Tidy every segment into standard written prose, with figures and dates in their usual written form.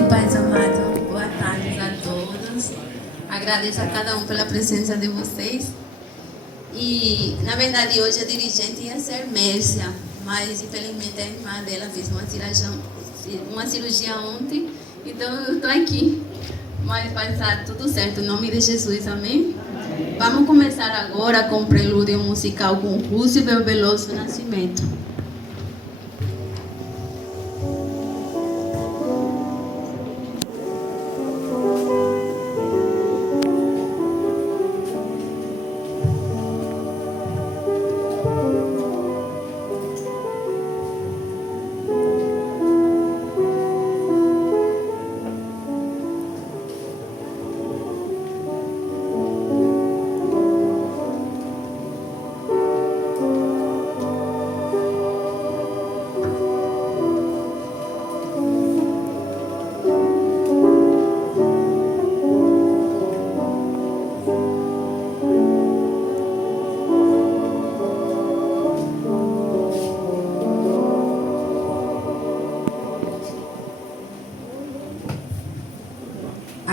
e paz amado, boa tarde a todos. Agradeço a cada um pela presença de vocês. E na verdade hoje a dirigente ia ser Mércia, mas infelizmente a irmã dela fez uma cirurgia ontem, então eu estou aqui. Mas vai estar tudo certo, em nome de Jesus, amém? Vamos começar agora com o prelúdio musical com Roosevelt Veloso Nascimento.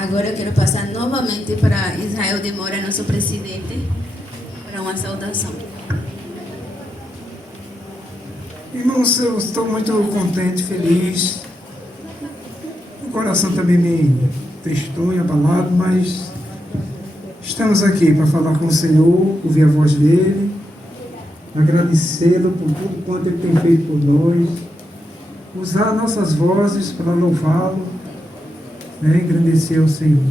Agora eu quero passar novamente para Israel de Moura, nosso presidente, para uma saudação. Irmãos, eu estou muito contente, feliz. O coração também me tristonho, abalado, mas estamos aqui para falar com o Senhor, ouvir a voz dEle, agradecê-lo por tudo quanto Ele tem feito por nós, usar nossas vozes para louvá-lo, engrandecer ao Senhor.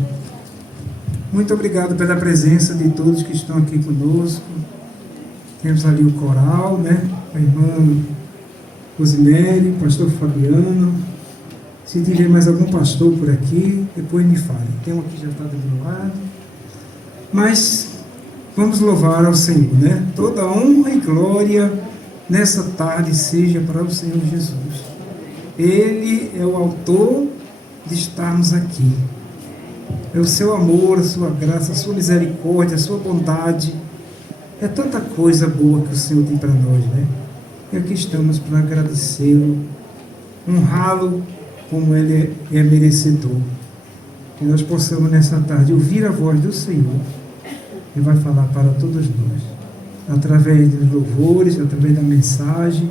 Muito obrigado pela presença de todos que estão aqui conosco. Temos ali o coral, a irmã Rosemary, o pastor Fabiano. Se tiver mais algum pastor por aqui, depois me fale. Tem um aqui já está do meu lado. Mas vamos louvar ao Senhor, Toda honra e glória nessa tarde seja para o Senhor Jesus. Ele é o autor de estarmos aqui. É o seu amor, a sua graça, a sua misericórdia, a sua bondade. É tanta coisa boa que o Senhor tem para nós, E aqui estamos para agradecê-lo, honrá-lo como Ele é merecedor. Que nós possamos nessa tarde ouvir a voz do Senhor, que vai falar para todos nós, através dos louvores, através da mensagem,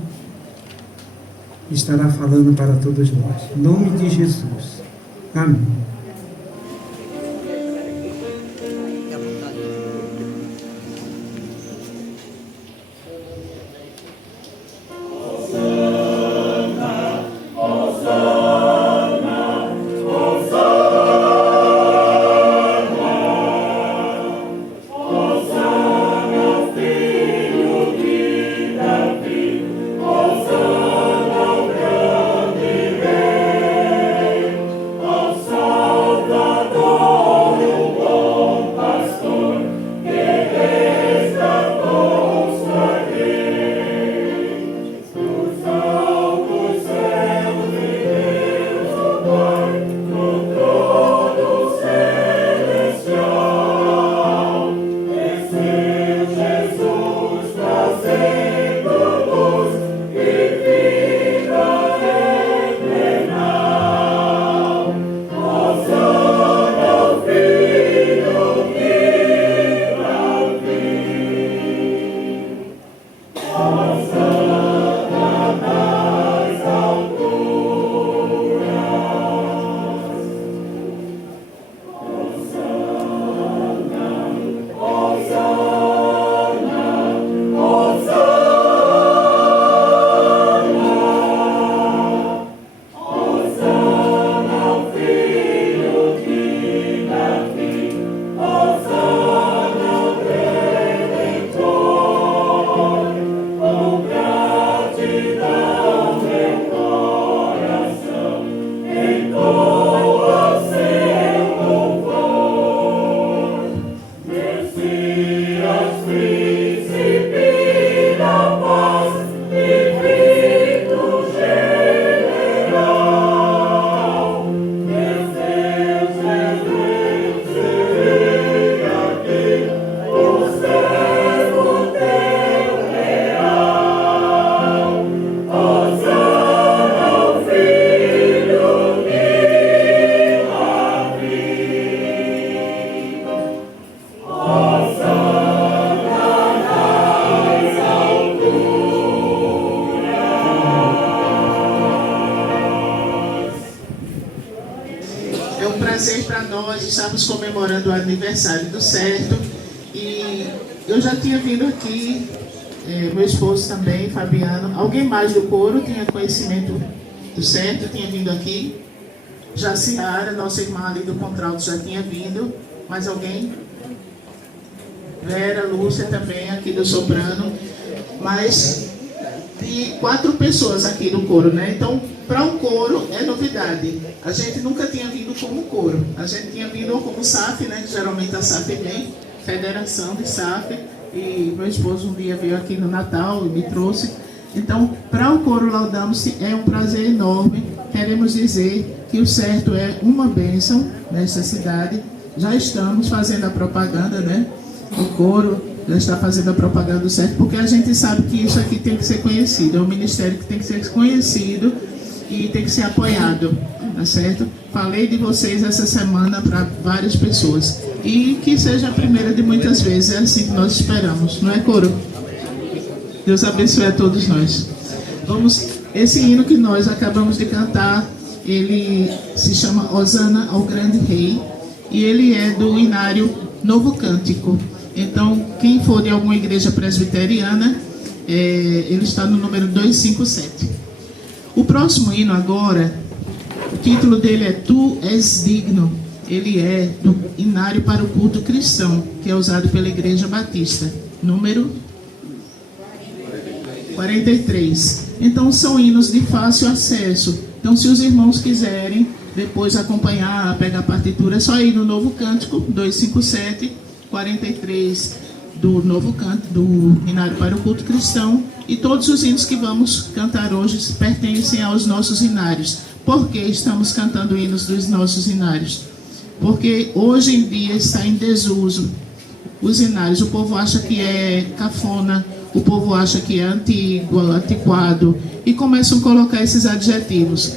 estará falando para todos nós. Em nome de Jesus. Amém. prazer para nós, estamos comemorando o aniversário do Certo. E eu já tinha vindo aqui, meu esposo também, Fabiano. Alguém mais do coro tinha conhecimento do Certo, tinha vindo aqui. Já Ciara, nossa irmã ali do contralto, já tinha vindo. Mais alguém? Vera, Lúcia também, aqui do soprano. Mas de 4 pessoas aqui no coro, né? Então, para um coro é novidade. A gente nunca tinha vindo como coro. A gente tinha vindo como SAF, né? Geralmente a SAF vem, Federação de SAF. E meu esposo um dia veio aqui no Natal e me trouxe. Então, para o coro Laudamos-se é um prazer enorme. Queremos dizer que o Certo é uma bênção nessa cidade. Já estamos fazendo a propaganda, né? O coro já está fazendo a propaganda do Certo, porque a gente sabe que isso aqui tem que ser conhecido. É um ministério que tem que ser conhecido e tem que ser apoiado, tá certo? Falei de vocês essa semana para várias pessoas. E que seja a primeira de muitas vezes, é assim que nós esperamos, não é, coro? Deus abençoe a todos nós. Esse hino que nós acabamos de cantar, ele se chama Hosana ao Grande Rei, e ele é do Inário Novo Cântico. Então, quem for de alguma igreja presbiteriana, ele está no número 257. O próximo hino agora, o título dele é Tu És Digno. Ele é do Inário para o Culto Cristão, que é usado pela Igreja Batista, número 43. Então, são hinos de fácil acesso. Então, se os irmãos quiserem depois acompanhar, pegar a partitura, é só ir no Novo Cântico, 257, 43 do Novo Cântico, do Inário para o Culto Cristão. E todos os hinos que vamos cantar hoje pertencem aos nossos inários. Por que estamos cantando hinos dos nossos inários? Porque hoje em dia está em desuso os inários. O povo acha que é cafona, o povo acha que é antigo, antiquado, e começam a colocar esses adjetivos.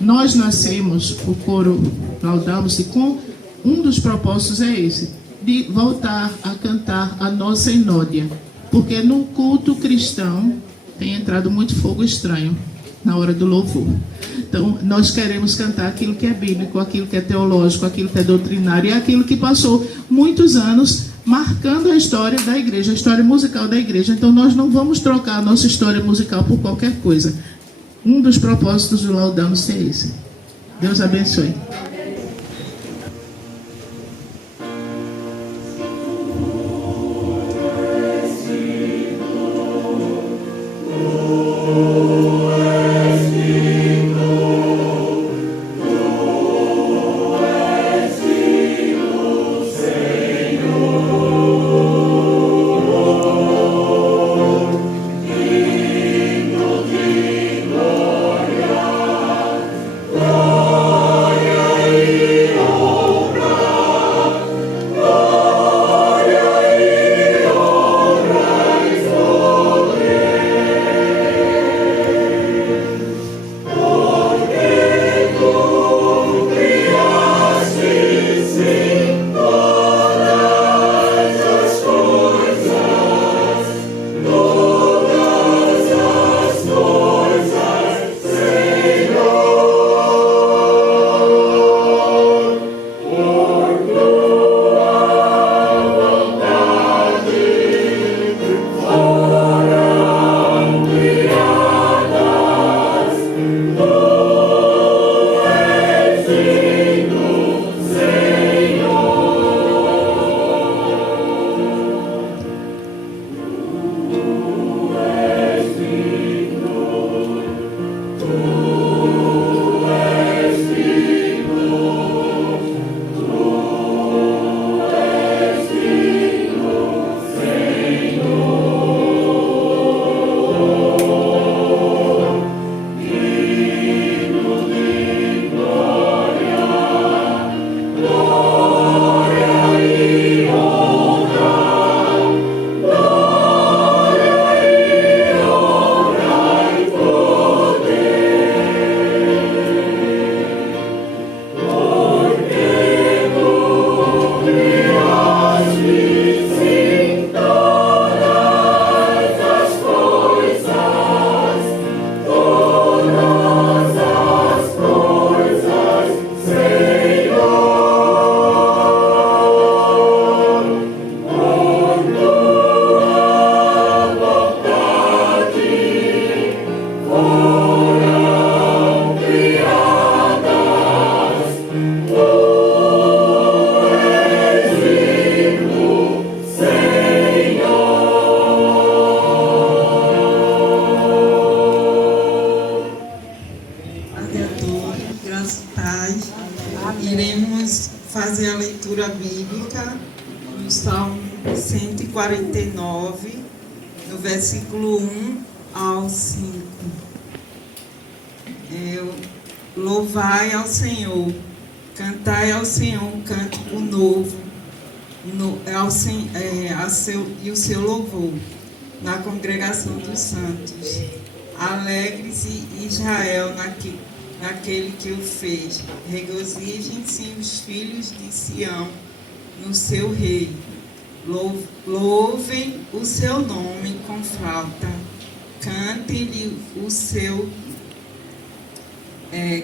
Nós nascemos, o coro Laudamos-se, com um dos propósitos é esse, de voltar a cantar a nossa inódia. Porque no culto cristão tem entrado muito fogo estranho na hora do louvor. Então, nós queremos cantar aquilo que é bíblico, aquilo que é teológico, aquilo que é doutrinário, e aquilo que passou muitos anos marcando a história da igreja, a história musical da igreja. Então, nós não vamos trocar a nossa história musical por qualquer coisa. Um dos propósitos do Laudamos é esse. Deus abençoe. Glória Iremos fazer a leitura bíblica no Salmo 149, no versículo 1 ao 5. Louvai ao Senhor, cantai ao Senhor um cântico novo, e o seu louvor na congregação dos santos. Alegre-se Israel naquele que o fez. Regozijem-se os filhos de Sião no seu rei. Louvem o seu nome com flauta. Cante-lhe o seu.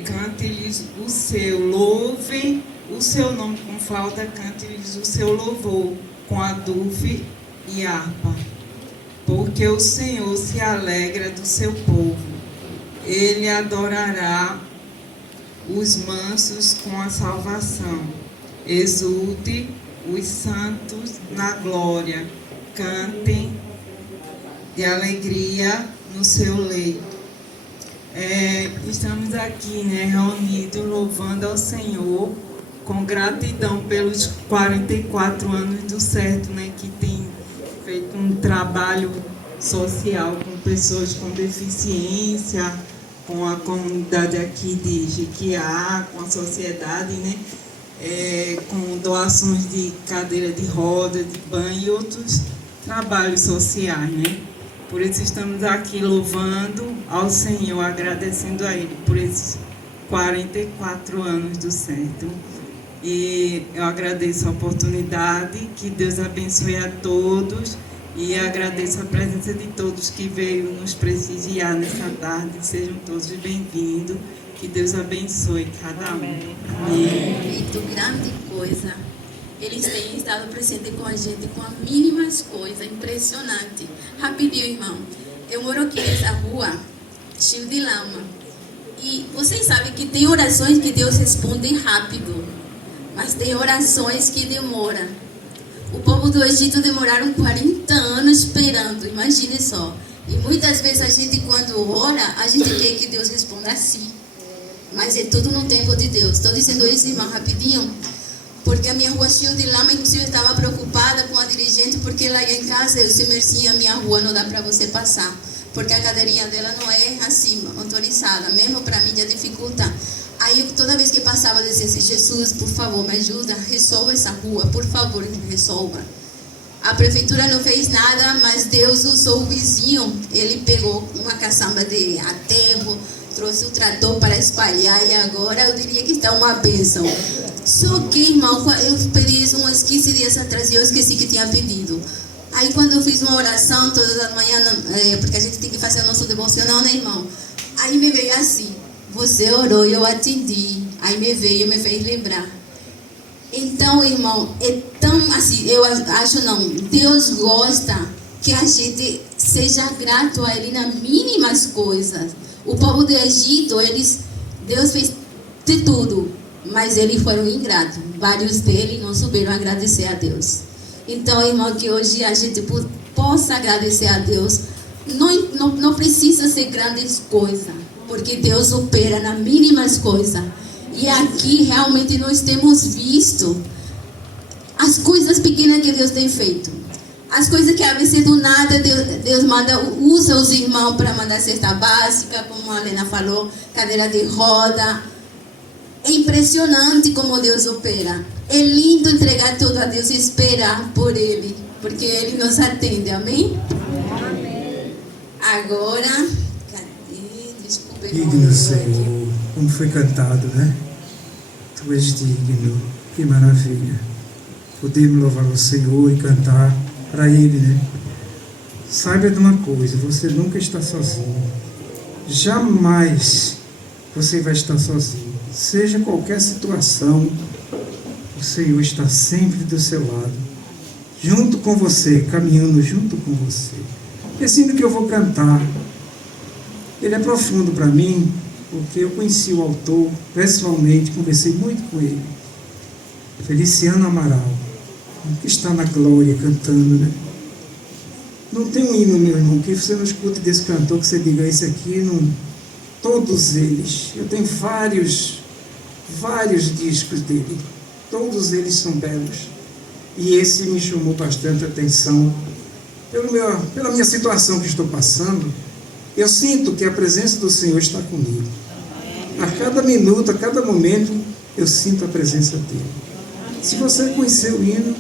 Cante-lhes o seu. Louvem o seu nome com flauta. Cante-lhes o seu louvor com adufe e harpa. Porque o Senhor se alegra do seu povo. Ele adorará os mansos com a salvação. Exulte os santos na glória. Cantem de alegria no seu leito. Estamos aqui, reunidos, louvando ao Senhor, com gratidão pelos 44 anos do certo, que tem feito um trabalho social com pessoas com deficiência, com a comunidade aqui de Jequiá, com a sociedade, com doações de cadeira de roda, de banho e outros trabalhos sociais, Por isso estamos aqui louvando ao Senhor, agradecendo a Ele por esses 44 anos do certo. E eu agradeço a oportunidade, que Deus abençoe a todos, e agradeço a presença de todos que veio nos prestigiar nessa tarde. Sejam todos bem-vindos, que Deus abençoe cada um. Amém. Feito grande coisa. Eles têm estado presentes com a gente com as mínimas coisas, impressionante. Rapidinho, irmão. Eu moro aqui nessa rua, cheio de lama. E vocês sabem que tem orações que Deus responde rápido, mas tem orações que demoram. O povo do Egito demoraram 40 anos esperando, imagine só. E muitas vezes a gente, quando ora, a gente quer que Deus responda assim. Mas é tudo no tempo de Deus. Estou dizendo isso, irmão, rapidinho, porque a minha rua cheia de lama, inclusive eu estava preocupada com a dirigente, porque lá em casa eu disse: Mercinha, a minha rua não dá para você passar, porque a cadeirinha dela não é assim, autorizada, mesmo para mim já dificulta. Aí toda vez que passava eu dizia assim: Jesus, por favor, me ajuda, resolva essa rua, por favor, resolva. A prefeitura não fez nada, mas Deus usou o vizinho. Ele pegou uma caçamba de aterro, trouxe o trator para espalhar, e agora eu diria que está uma bênção. Só que, irmão, eu pedi isso uns 15 dias atrás e eu esqueci que tinha pedido. Aí quando eu fiz uma oração todas as manhãs, porque a gente tem que fazer o nosso devocional, irmão? Aí me veio assim: você orou e eu atendi. Aí me veio e me fez lembrar. Então, irmão, é tão assim, eu acho Deus gosta que a gente seja grato a Ele nas mínimas coisas. O povo do Egito, Deus fez de tudo, mas eles foram ingratos. Vários deles não souberam agradecer a Deus. Então, irmão, que hoje a gente possa agradecer a Deus. Não precisa ser grandes coisas, porque Deus opera nas mínimas coisas. E aqui realmente nós temos visto as coisas pequenas que Deus tem feito. As coisas que a vezes do nada Deus usa os irmãos para mandar cesta básica, como a Helena falou, cadeira de roda. É impressionante como Deus opera. É lindo entregar tudo a Deus e esperar por Ele, porque Ele nos atende, amém? Amém. Agora, desculpe. Digno, Senhor, como foi cantado, Tu és digno, que maravilha. Podemos louvar o Senhor e cantar para Ele, Saiba de uma coisa: você nunca está sozinho. Jamais você vai estar sozinho. Seja qualquer situação, o Senhor está sempre do seu lado, junto com você, caminhando junto com você. E assim que eu vou cantar, ele é profundo para mim, porque eu conheci o autor pessoalmente, conversei muito com ele. Feliciano Amaral, que está na glória cantando, Não tem um hino, meu irmão, que você não escute desse cantor, que você diga: esse aqui, não. Todos eles. Eu tenho vários discos dele. Todos eles são belos. E esse me chamou bastante atenção. Pela minha situação que estou passando, eu sinto que a presença do Senhor está comigo. A cada minuto, a cada momento, eu sinto a presença dele. Se você conhecer o hino,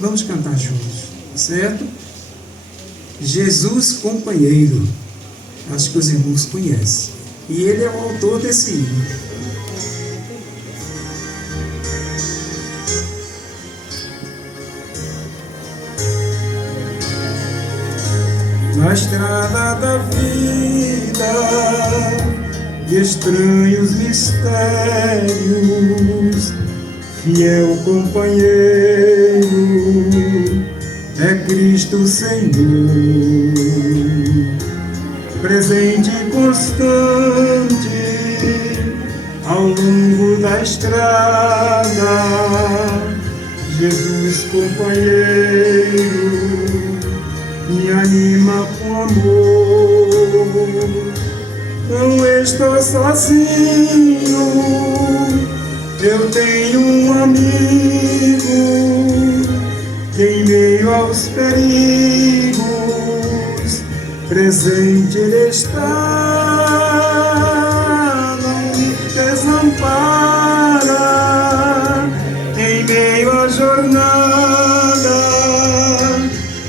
vamos cantar juntos, certo? Jesus Companheiro. Acho que os irmãos conhecem. E ele é o autor desse hino. Na estrada da vida, de estranhos mistérios, fiel companheiro é Cristo Senhor, presente e constante ao longo da estrada. Jesus companheiro me anima com amor. Não estou sozinho, eu tenho um amigo que em meio aos perigos presente ele está, não me desampara em meio à jornada.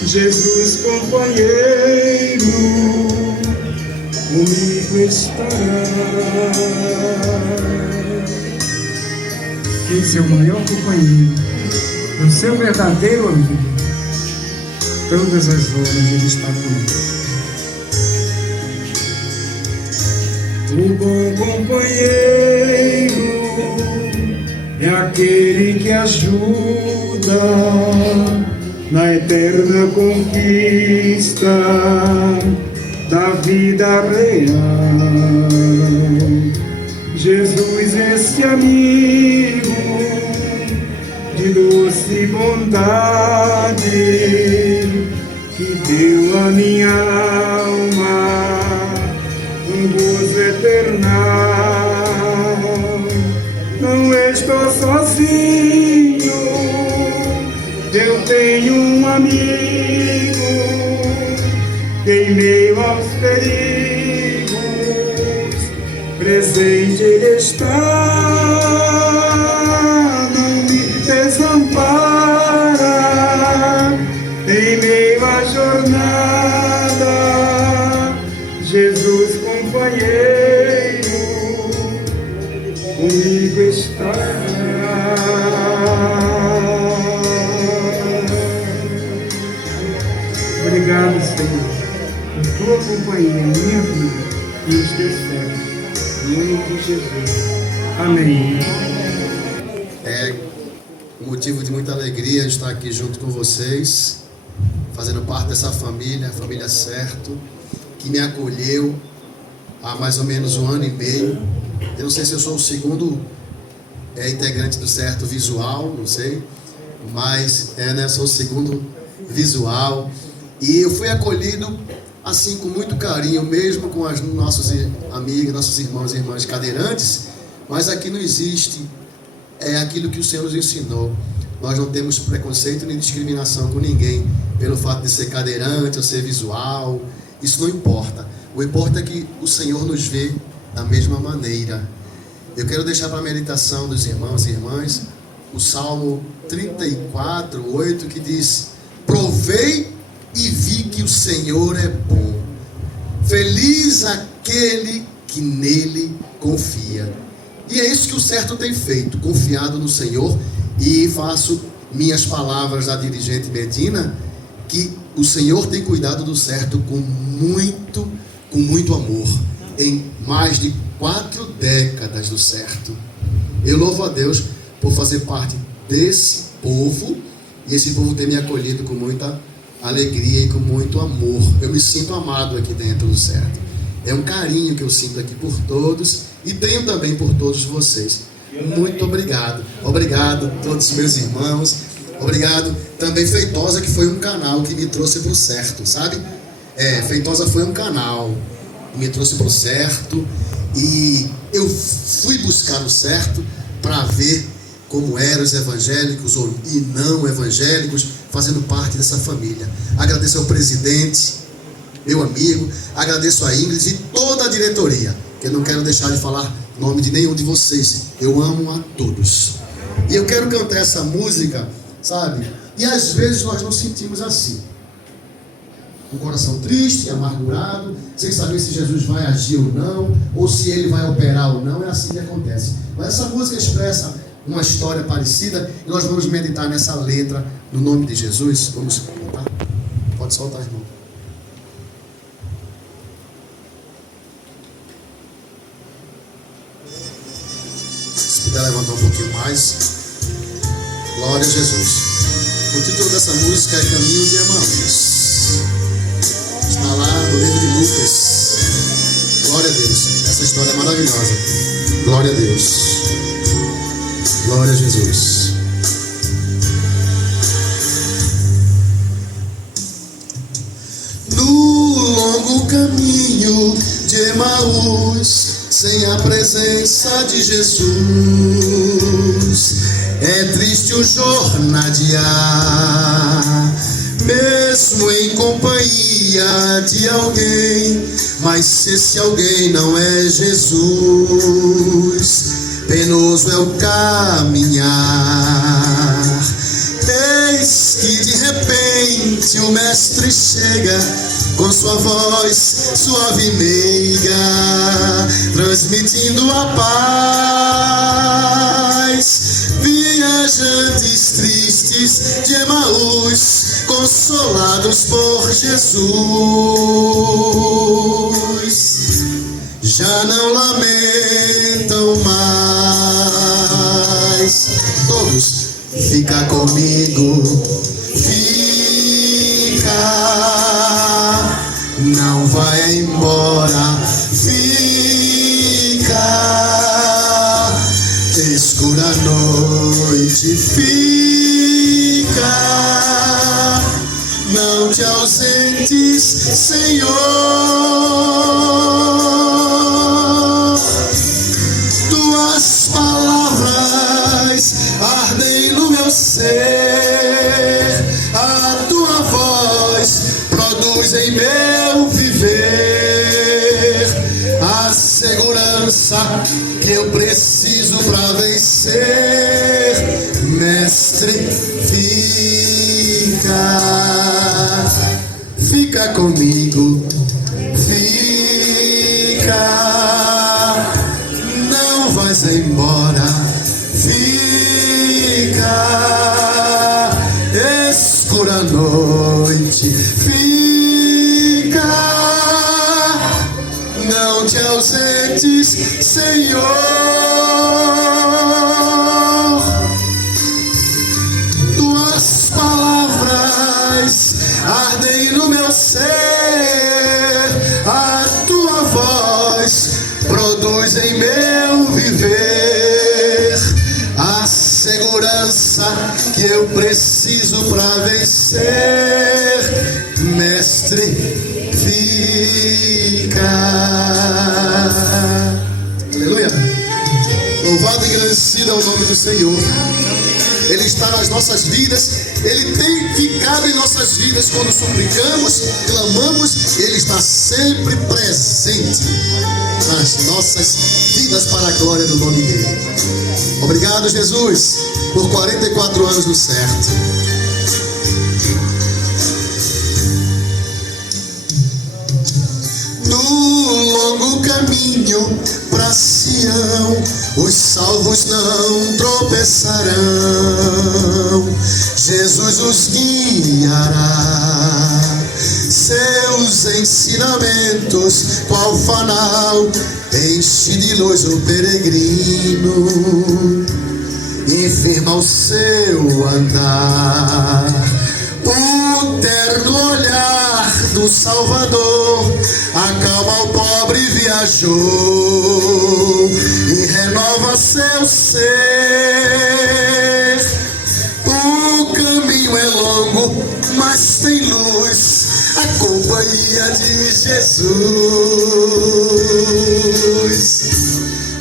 Jesus companheiro comigo estará. Esse é o maior companheiro, o seu verdadeiro amigo. Todas as horas ele está comigo. O bom companheiro é aquele que ajuda na eterna conquista da vida real. Jesus, esse amigo de doce bondade, que deu à minha alma um gozo eternal. Não estou sozinho, eu tenho um amigo que em meio aos perigos presente ele está, não me desampara em meio à jornada. Jesus companheiro comigo está. Obrigado, Senhor, por tua companhia em minha vida e nos teus servos. Em nome de Jesus. Amém. É um motivo de muita alegria estar aqui junto com vocês, fazendo parte dessa família, a família Certo, que me acolheu há mais ou menos 1 ano e meio. Eu não sei se eu sou o segundo integrante do Certo visual, não sei, mas sou o segundo visual. E eu fui acolhido assim com muito carinho, mesmo com os nossos amigos, nossos irmãos e irmãs cadeirantes, mas aqui não existe aquilo que o Senhor nos ensinou. Nós não temos preconceito nem discriminação com ninguém pelo fato de ser cadeirante ou ser visual. Isso não importa. O importa é que o Senhor nos vê da mesma maneira. Eu quero deixar para a meditação dos irmãos e irmãs o Salmo 34, 8, que diz: provei e vi que o Senhor é bom. Feliz aquele que nele confia. E é isso que o Certo tem feito, confiado no Senhor. E faço minhas palavras da dirigente Medina, que o Senhor tem cuidado do Certo com muito amor, em mais de 4 décadas do Certo. Eu louvo a Deus por fazer parte desse povo, e esse povo ter me acolhido com muita alegria e com muito amor. Eu me sinto amado aqui dentro do Certo. É um carinho que eu sinto aqui por todos e tenho também por todos vocês. Muito obrigado. Obrigado a todos os meus irmãos. Obrigado também Feitosa, que foi um canal que me trouxe para o Certo, sabe? Feitosa foi um canal que me trouxe para o Certo, e eu fui buscar o Certo para ver como eram os evangélicos e não evangélicos fazendo parte dessa família. Agradeço ao presidente, meu amigo, agradeço a Ingrid e toda a diretoria, que eu não quero deixar de falar o nome de nenhum de vocês. Eu amo a todos. E eu quero cantar essa música, sabe? E às vezes nós nos sentimos assim, com o coração triste, amargurado, sem saber se Jesus vai agir ou não, ou se ele vai operar ou não. É assim que acontece. Mas essa música expressa uma história parecida e nós vamos meditar nessa letra no nome de Jesus. Vamos cantar? Pode soltar, irmão. Se puder levantar um pouquinho mais. Glória a Jesus. O título dessa música é Caminho de Emaús. Está lá no livro de Lucas. Glória a Deus. Essa história é maravilhosa. Glória a Deus. Glória a Jesus. No longo caminho de Emaús, sem a presença de Jesus, é triste o jornadear, mesmo em companhia de alguém. Mas se esse alguém não é Jesus, penoso é o caminhar. Eis que de repente o mestre chega com sua voz suave e meiga, transmitindo a paz. Viajantes tristes de Emaús, consolados por Jesus, já não lamentam mais. Todos, fica comigo, fica, não vai embora, fica, escura noite, fica, não te ausentes, Senhor. Tuas palavras ardem no meu ser, a tua voz produz em meu viver a segurança que eu preciso para vencer. Mestre, fica comigo, fica, não vais embora, fica, escura noite, fica, não te ausentes, Senhor. Tuas palavras ardem no meu ser, a tua voz produz em meu viver a segurança que eu preciso para vencer. Mestre, fica. Aleluia. Louvado e agradecido é o nome do Senhor. Ele está nas nossas vidas, Ele tem ficado em nossas vidas quando suplicamos, clamamos, Ele está sempre presente nas nossas vidas para a glória do nome dEle. Obrigado, Jesus, por 44 anos no certo. No longo caminho para Sião, os salvos não tropeçarão. Jesus os guiará. Seus ensinamentos, qual fanal, enche de luz o peregrino e firma o seu andar. O terno olhar do Salvador acalma o pobre viajor e renova seu ser. O caminho é longo, mas tem luz, a companhia de Jesus.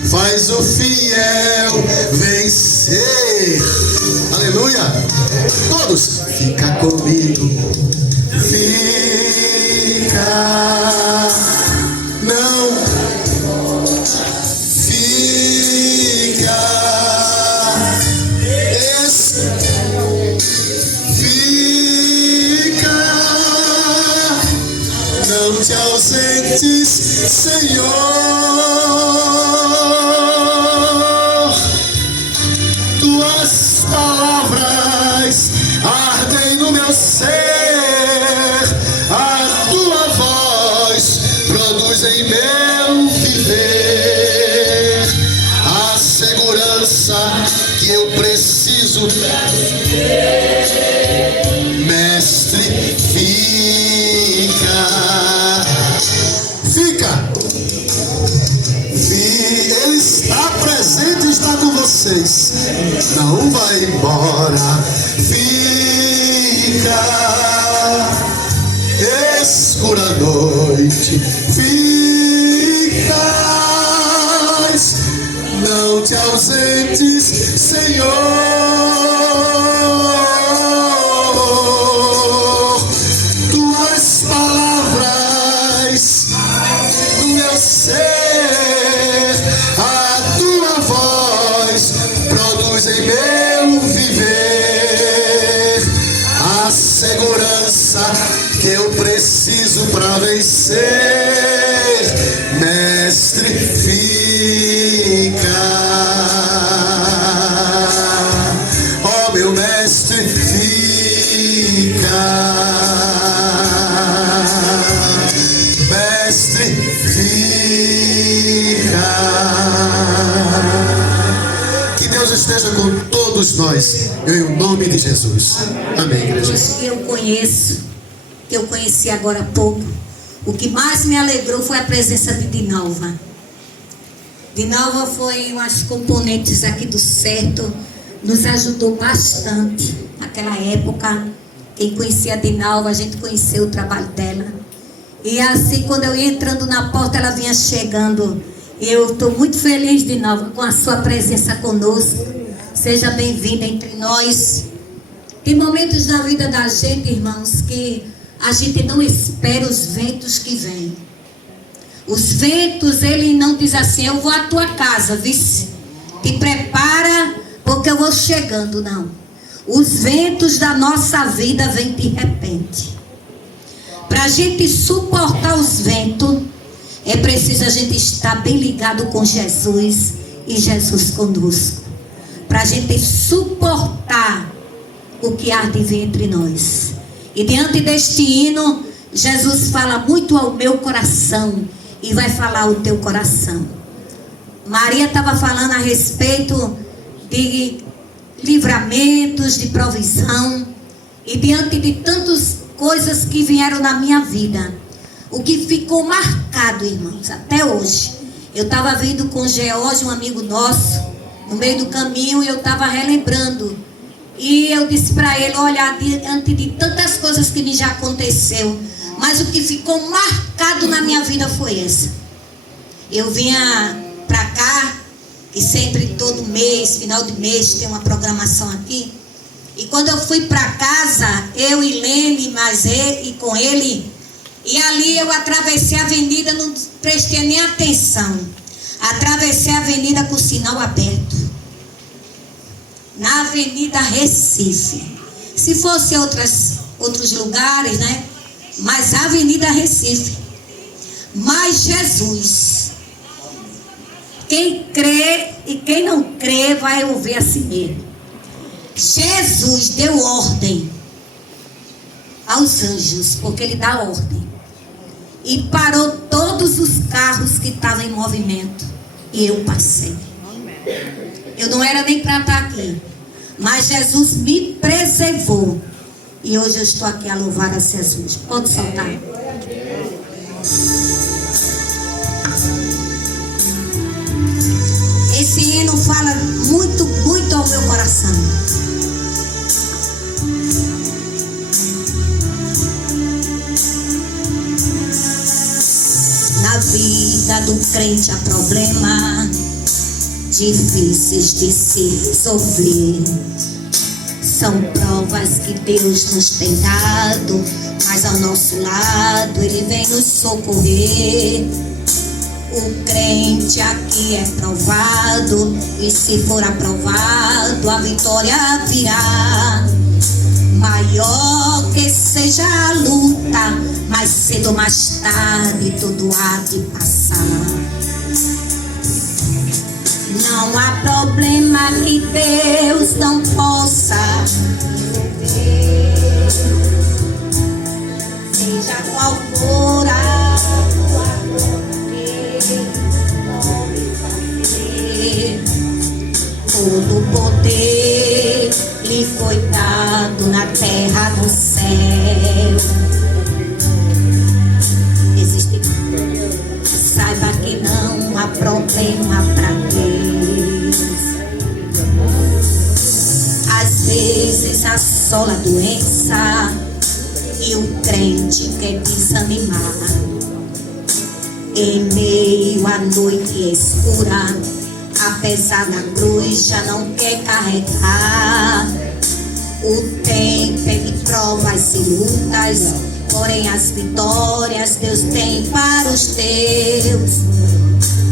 Faz o fiel, vem viver. Aleluia. Todos, fica comigo. Fica. Não. Fica. Fica. Não te ausentes, Senhor. Tuas palavras ardem no meu ser, a tua voz produz em meu viver a segurança que eu preciso. Mestre, fica. Ele está presente e está com vocês. Não vai embora. Fica. Escura noite. Ficas. Não te ausentes, Senhor. Tuas palavras no meu ser, a tua voz produz em meu viver a segurança que eu preciso para vencer. Mestre, fica. Oh, meu mestre, fica. Mestre, fica. Que Deus esteja com todos nós, em nome de Jesus. Amém, igreja. Que eu conheci agora há pouco. O que mais me alegrou foi a presença de Dinalva. Dinalva foi umas componentes aqui do certo, nos ajudou bastante naquela época. Quem conhecia a Dinalva, a gente conheceu o trabalho dela. E assim, quando eu ia entrando na porta, ela vinha chegando. E eu estou muito feliz, Dinalva, com a sua presença conosco. Seja bem-vinda entre nós. Tem momentos na vida da gente, irmãos, que a gente não espera os ventos que vêm. Os ventos, ele não diz assim, eu vou à tua casa, vice. Te prepara, porque eu vou chegando, não. Os ventos da nossa vida vêm de repente. Para a gente suportar os ventos, é preciso a gente estar bem ligado com Jesus e Jesus conosco. Para a gente suportar o que há de vir entre nós. E diante deste hino, Jesus fala muito ao meu coração e vai falar ao teu coração. Maria estava falando a respeito de livramentos, de provisão, e diante de tantas coisas que vieram na minha vida, o que ficou marcado, irmãos, até hoje. Eu estava vindo com o George, um amigo nosso, no meio do caminho, e eu estava relembrando. E eu disse para ele, olha, diante de tantas coisas que me já aconteceu, mas o que ficou marcado na minha vida foi essa. Eu vinha para cá, e sempre todo mês, final de mês, tem uma programação aqui. E quando eu fui para casa, eu e Lene, mas e com ele, e ali eu atravessei a avenida, não prestei nem atenção. Atravessei a avenida com o sinal aberto. Na Avenida Recife. Se fosse outros lugares, né? Mas a Avenida Recife. Mas Jesus, quem crê e quem não crê vai ouvir assim mesmo. Jesus deu ordem aos anjos, porque ele dá ordem, e parou todos os carros que estavam em movimento, e eu passei. Eu não era nem para estar aqui, mas Jesus me preservou, e hoje eu estou aqui a louvar a Jesus. Pode soltar. Esse hino fala muito, muito ao meu coração. Na vida do crente há problema, difíceis de se resolver. São provas que Deus nos tem dado, mas ao nosso lado Ele vem nos socorrer. O crente aqui é provado, e se for aprovado, a vitória virá. Maior que seja a luta, mais cedo ou mais tarde tudo há de passar. Não há problema que Deus não possa resolver. Seja qual for a tua dor que pode fazer, todo poder lhe foi dado na terra, no céu. Existe, saiba que não há problema para Deus. Às vezes assola a doença e o crente quer desanimar. Em meio à noite escura, apesar da cruz, já não quer carregar. O tempo é de provas e lutas, porém as vitórias Deus tem para os teus.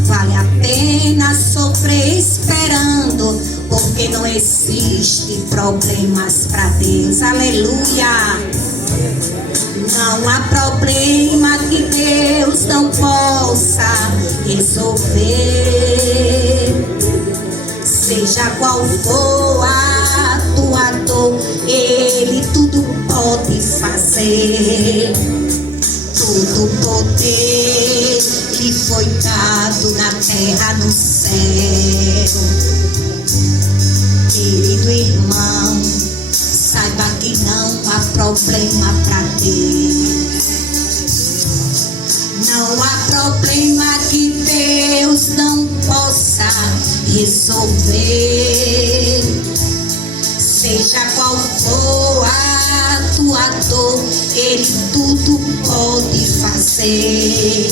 Vale a pena sofrer esperando, porque não existe problemas para Deus. Aleluia! Não há problema que Deus não possa resolver. Seja qual for a tua dor, Ele tudo pode fazer. Todo poder lhe foi dado na terra, no céu. Querido irmão, saiba que não há problema para Deus. Não há problema que Deus não possa resolver. Seja qual for a tua dor, Ele tudo pode fazer.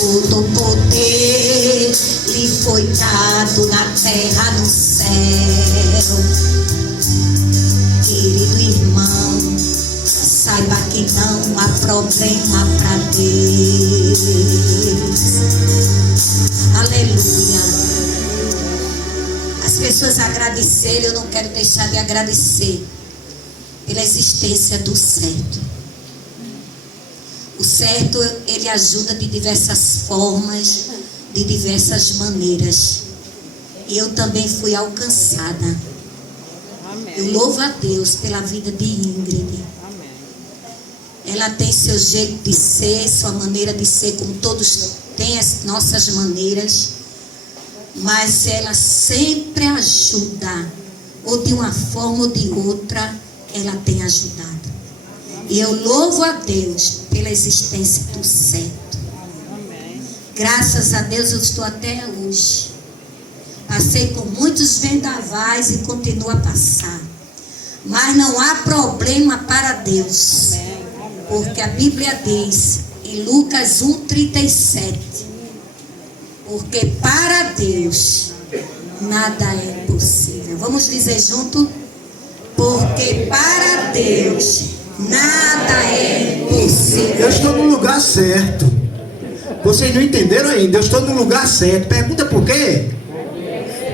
Todo poder lhe foi dado na terra, no céu. Querido irmão, saiba que não há problema para Deus. Aleluia. As pessoas agradecerem, eu não quero deixar de agradecer pela existência do certo. O certo, ele ajuda de diversas formas, de diversas maneiras. E eu também fui alcançada. Eu louvo a Deus pela vida de Ingrid. Ela tem seu jeito de ser, sua maneira de ser, como todos têm as nossas maneiras. Mas ela sempre ajuda, ou de uma forma ou de outra, ela tem ajudado. E eu louvo a Deus pela existência do certo. Graças a Deus eu estou até hoje. Passei por muitos vendavais e continuo a passar. Mas não há problema para Deus. Porque a Bíblia diz em Lucas 1,37: porque para Deus nada é impossível. Vamos dizer junto? Porque para Deus nada é impossível. Eu estou no lugar certo. Vocês não entenderam ainda? Eu estou no lugar certo. Pergunta por quê?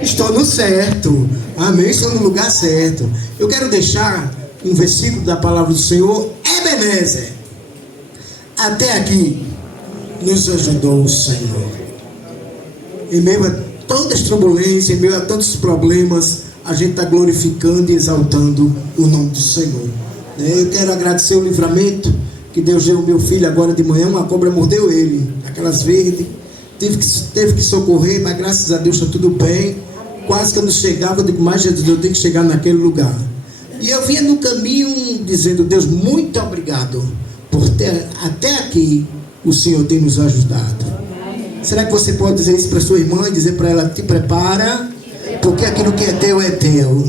Estou no certo. Amém? Estou no lugar certo. Eu quero deixar um versículo da palavra do Senhor. Ebenezer, até aqui nos ajudou o Senhor. Em meio a todas as turbulências, em meio a tantos problemas, a gente está glorificando e exaltando o nome do Senhor. Eu quero agradecer o livramento que Deus deu ao meu filho agora de manhã. Uma cobra mordeu ele, aquelas verdes. Teve que socorrer, mas graças a Deus está tudo bem. Quase que eu não chegava, eu digo, mas Jesus, eu tenho que chegar naquele lugar. E eu vinha no caminho dizendo: Deus, muito obrigado por ter até aqui o Senhor tem nos ajudado. Será que você pode dizer isso para sua irmã e dizer para ela: te prepara, porque aquilo que é teu é teu,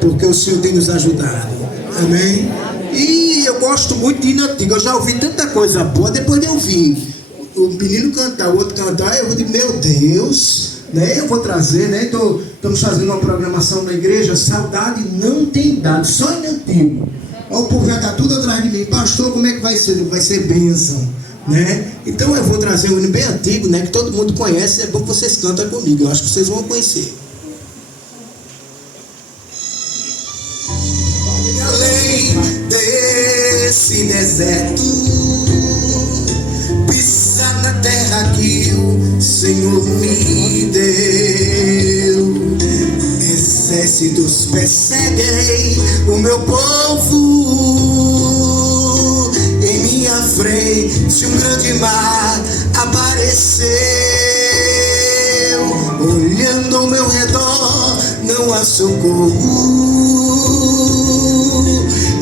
porque o Senhor tem nos ajudado. Amém? E eu gosto muito de hino antigo. Eu já ouvi tanta coisa boa. Depois de ouvir o menino cantar, o outro cantar, eu digo: meu Deus, né? Eu vou trazer, né? Estamos fazendo uma programação da igreja, Saudade Não Tem Idade, só em antigo. Ó, o povo já está tudo atrás de mim. Pastor, como é que vai ser? Vai ser bênção, né? Então eu vou trazer um hino bem antigo, né? Que todo mundo conhece, é bom que vocês cantam comigo, eu acho que vocês vão conhecer. Além desse deserto, pisar na terra que o Senhor me deu. Exércitos perseguem o meu povo. Em minha frente um grande mar apareceu. Olhando ao meu redor não há socorro.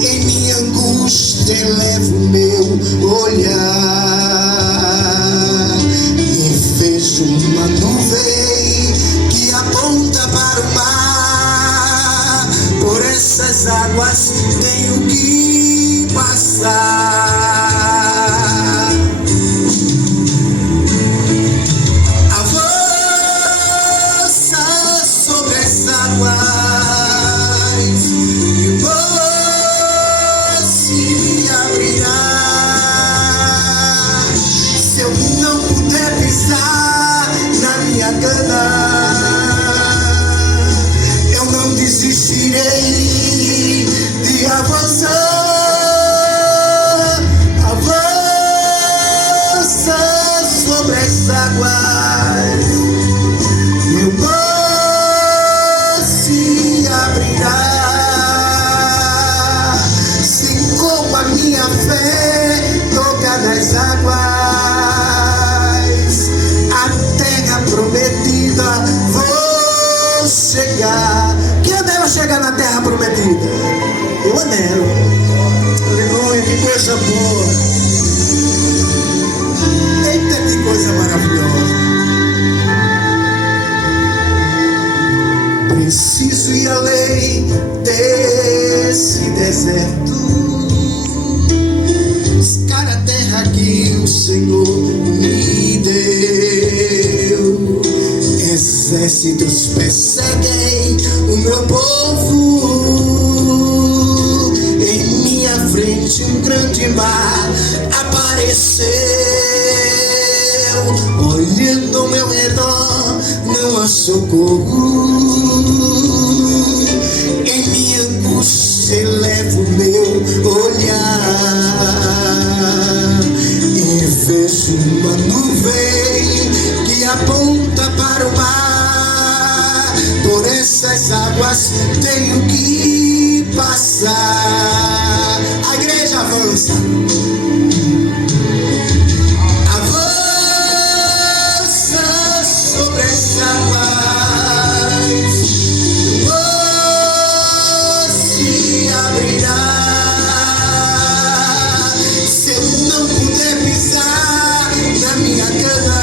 Em minha angústia elevo meu olhar e vejo uma nuvem que aponta para o mar. Por essas águas tenho que passar. Avança sobre as águas e o mar se me abrirá. Se eu não puder pisar na minha cana, eu não desistirei de avançar. Avança sobre as águas, meu mar se abrirá. Se com a minha fé tocar nas águas, a terra prometida vou chegar. Quem anela chegar na terra prometida? Eu anelo. Aleluia, que coisa boa. Eita, que coisa maravilhosa. Preciso ir além desse deserto, buscar a terra que o Senhor me deu. Exércitos perseguem o meu povo. Em minha frente um grande mar apareceu. Olhando ao meu redor não há socorro. Em minha angústia elevo meu olhar e vejo uma nuvem que aponta para o mar. Por essas águas tenho que passar. A igreja avança. Avança sobre as águas, o mar se abrirá. Se eu não puder pisar na minha cama,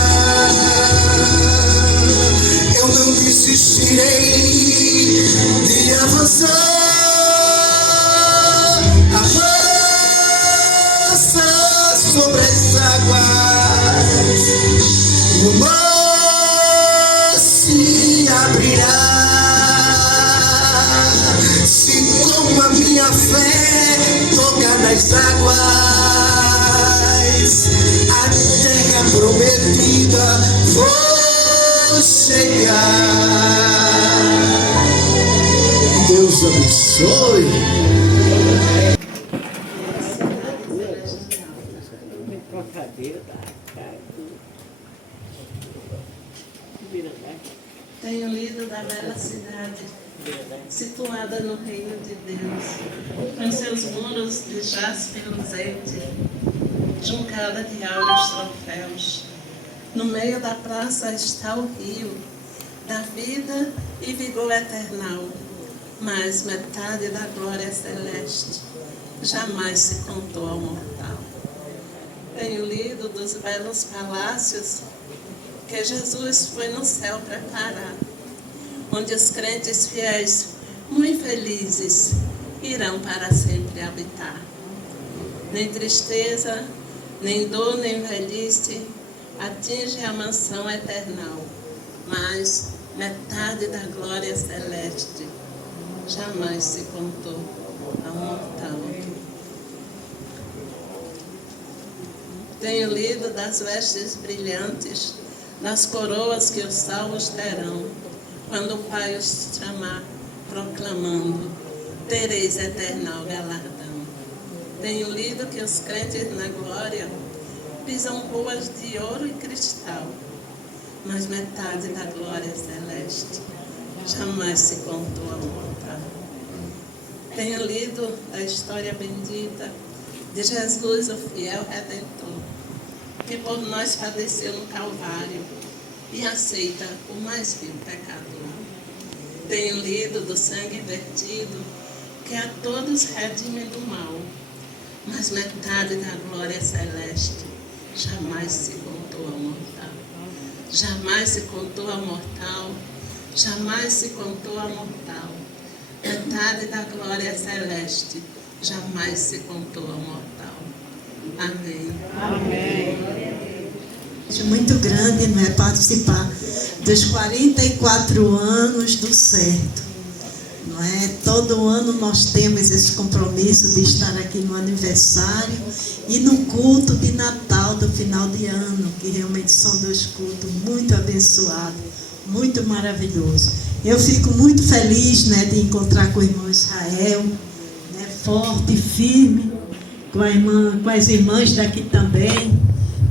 eu não desistirei de avançar. Avança sobre as águas, o mar se abrirá. Se com a minha fé tocar nas águas, a terra prometida vou chegar. Deus abençoe. Tenho lido da bela cidade, situada no reino de Deus, com seus muros de jaspe luzente, juncada de áureos troféus. No meio da praça está o rio, da vida e vigor eternal, mas metade da glória celeste jamais se contou ao mortal. Tenho lido dos belos palácios que Jesus foi no céu preparar, onde os crentes fiéis, muito felizes, irão para sempre habitar. Nem tristeza, nem dor, nem velhice atinge a mansão eternal. mas metade da glória celeste jamais se contou ao mortal. Tenho lido das vestes brilhantes, das coroas que os salvos terão, quando o Pai os chamar, proclamando: tereis eternal galardão. Tenho lido que os crentes na glória pisam ruas de ouro e cristal, mas metade da glória celeste jamais se contou ao mortal. Tenho lido a história bendita de Jesus, o fiel Redentor, que por nós padeceu no Calvário e aceita o mais vil pecador. Tenho lido do sangue vertido, que a todos redime do mal, mas metade da glória celeste jamais se contou ao mortal. Jamais se contou ao mortal, jamais se contou ao mortal. Metade da glória celeste jamais se contou ao mortal. Amém. Muito grande, não é, participar dos 44 anos do certo, não é? Todo ano nós temos esse compromisso de estar aqui no aniversário e no culto de Natal do final de ano, que realmente são 2 cultos muito abençoados, muito maravilhosos. Eu fico muito feliz, né, de encontrar com o irmão Israel, né, forte e firme, com as irmãs daqui também.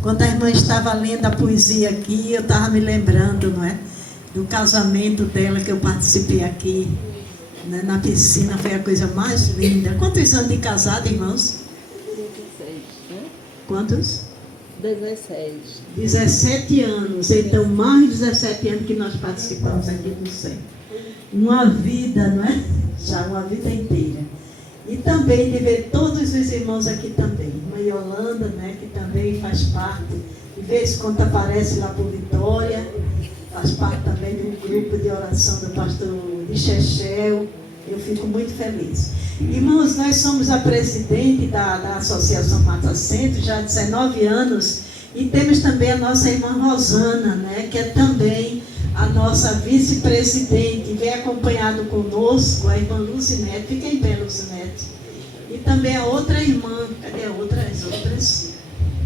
Quando a irmã estava lendo a poesia aqui, eu estava me lembrando, não é, do casamento dela, que eu participei aqui, né, na piscina. Foi a coisa mais linda. Quantos anos de casado, irmãos? 16, né? Quantos? 16. 17 anos. Então, mais de 17 anos que nós participamos aqui do céu. Uma vida, não é? Já uma vida inteira. E também de ver todos os irmãos aqui também. Irmã Yolanda, né, que também faz parte. De vez em quando aparece lá por Vitória. Faz parte também do grupo de oração do pastor de Chechel. Eu fico muito feliz. Irmãos, nós somos a presidente da Associação Mata Centro já há 19 anos. E temos também a nossa irmã Rosana, né, que é também a nossa vice-presidente, vem acompanhado conosco a irmã Luzinete. Fica em pé, Luzinete. E também a outra irmã, cadê as outras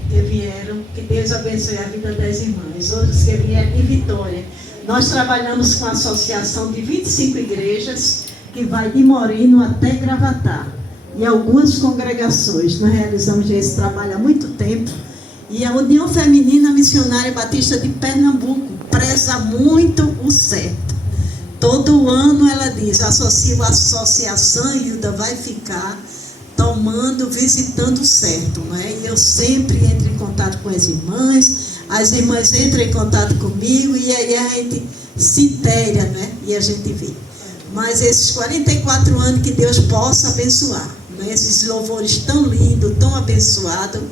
que vieram? Que Deus abençoe a vida das irmãs, outras que vieram de Vitória. Nós trabalhamos com a associação de 25 igrejas, que vai de Morino até Gravatá. E algumas congregações. Nós realizamos esse trabalho há muito tempo. E a União Feminina Missionária Batista de Pernambuco preza muito o certo. Todo ano ela diz, a associação Hilda vai ficar visitando o certo, não é? E eu sempre entro em contato com as irmãs entram em contato comigo, e aí a gente se inteira, né? E a gente vê. Mas esses 44 anos que Deus possa abençoar, né? Esses louvores tão lindos, tão abençoados.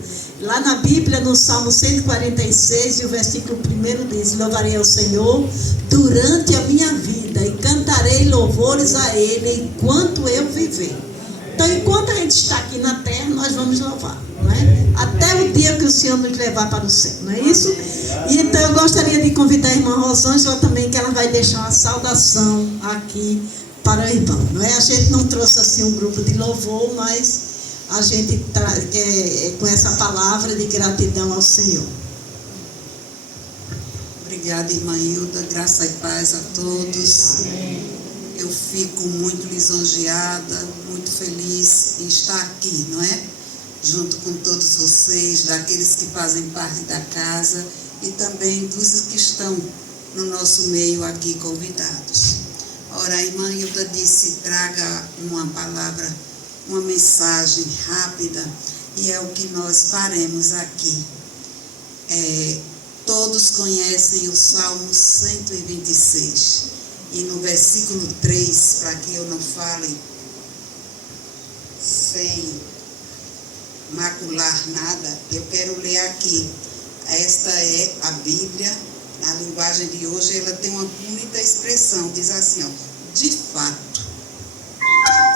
Lá na Bíblia, no Salmo 146, e o versículo 1 diz: louvarei ao Senhor durante a minha vida e cantarei louvores a Ele enquanto eu viver. Então, enquanto a gente está aqui na terra, nós vamos louvar, não é? Até o dia que o Senhor nos levar para o céu, não é isso? E então eu gostaria de convidar a irmã Rosângela também, que ela vai deixar uma saudação aqui para o irmão, não é? A gente não trouxe assim um grupo de louvor, mas a gente com essa palavra de gratidão ao Senhor. Obrigada, irmã Hilda, graça e paz a todos. Eu fico muito lisonjeada, muito feliz em estar aqui, não é? Junto com todos vocês, daqueles que fazem parte da casa e também dos que estão no nosso meio aqui convidados. Ora, a irmã Hilda disse, traga uma palavra, uma mensagem rápida, e é o que nós faremos aqui. Todos conhecem o Salmo 126. E no versículo 3, para que eu não fale sem macular nada, eu quero ler aqui. Esta é a Bíblia, na linguagem de hoje, ela tem uma bonita expressão, diz assim, ó, de fato,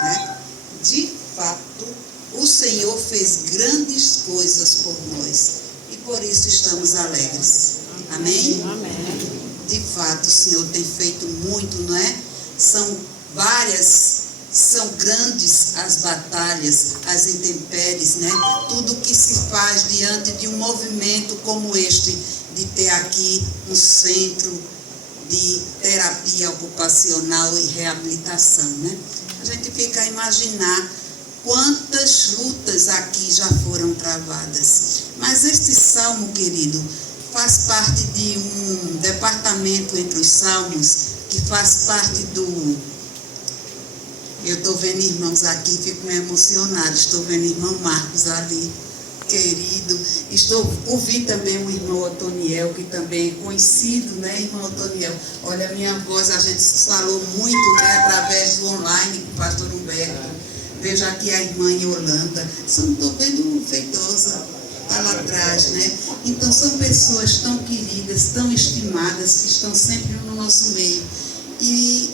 né? De fato, o Senhor fez grandes coisas por nós, e por isso estamos alegres. Amém? Amém. de fato o Senhor tem feito muito, não é? São grandes as batalhas, as intempéries, né? Tudo que se faz diante de um movimento como este, de ter aqui um centro de terapia ocupacional e reabilitação, né? A gente fica a imaginar quantas lutas aqui já foram travadas. Mas este salmo, querido, faz parte de um departamento entre os salmos, que faz parte do... Eu estou vendo irmãos aqui, fico me emocionada. Estou vendo irmão Marcos ali, querido. Ouvi também o irmão Otoniel, que também é conhecido, né, irmão Otoniel? Olha, a minha voz, a gente falou muito, né, através do online com o pastor Humberto. Vejo aqui a irmã Yolanda. Só não estou vendo Feitosa, está lá atrás, né? Então, são pessoas tão queridas, tão estimadas, que estão sempre no nosso meio. E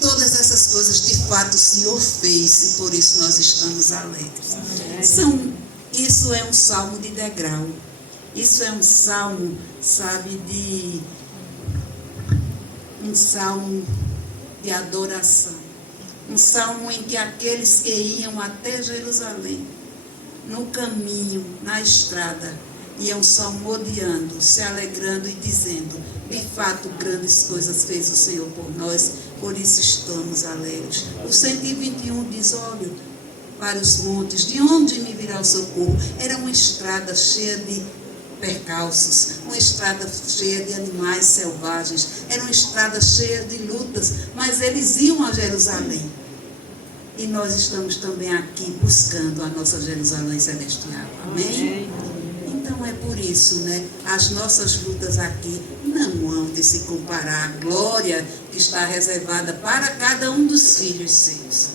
todas essas coisas, de fato, o Senhor fez, e por isso nós estamos alegres. Isso é um salmo de degrau. Isso é um salmo, sabe, um salmo de adoração. Um salmo em que aqueles que iam até Jerusalém, no caminho, na estrada, iam salmodiando, se alegrando e dizendo: de fato, grandes coisas fez o Senhor por nós, por isso estamos alegres. O 121 diz: olho para os montes, de onde me virá o socorro? Era uma estrada cheia de percalços, uma estrada cheia de animais selvagens, era uma estrada cheia de lutas, mas eles iam a Jerusalém. E nós estamos também aqui buscando a nossa Jerusalém celestial. Amém? Então é por isso, né? As nossas lutas aqui não hão de se comparar à glória que está reservada para cada um dos filhos seus,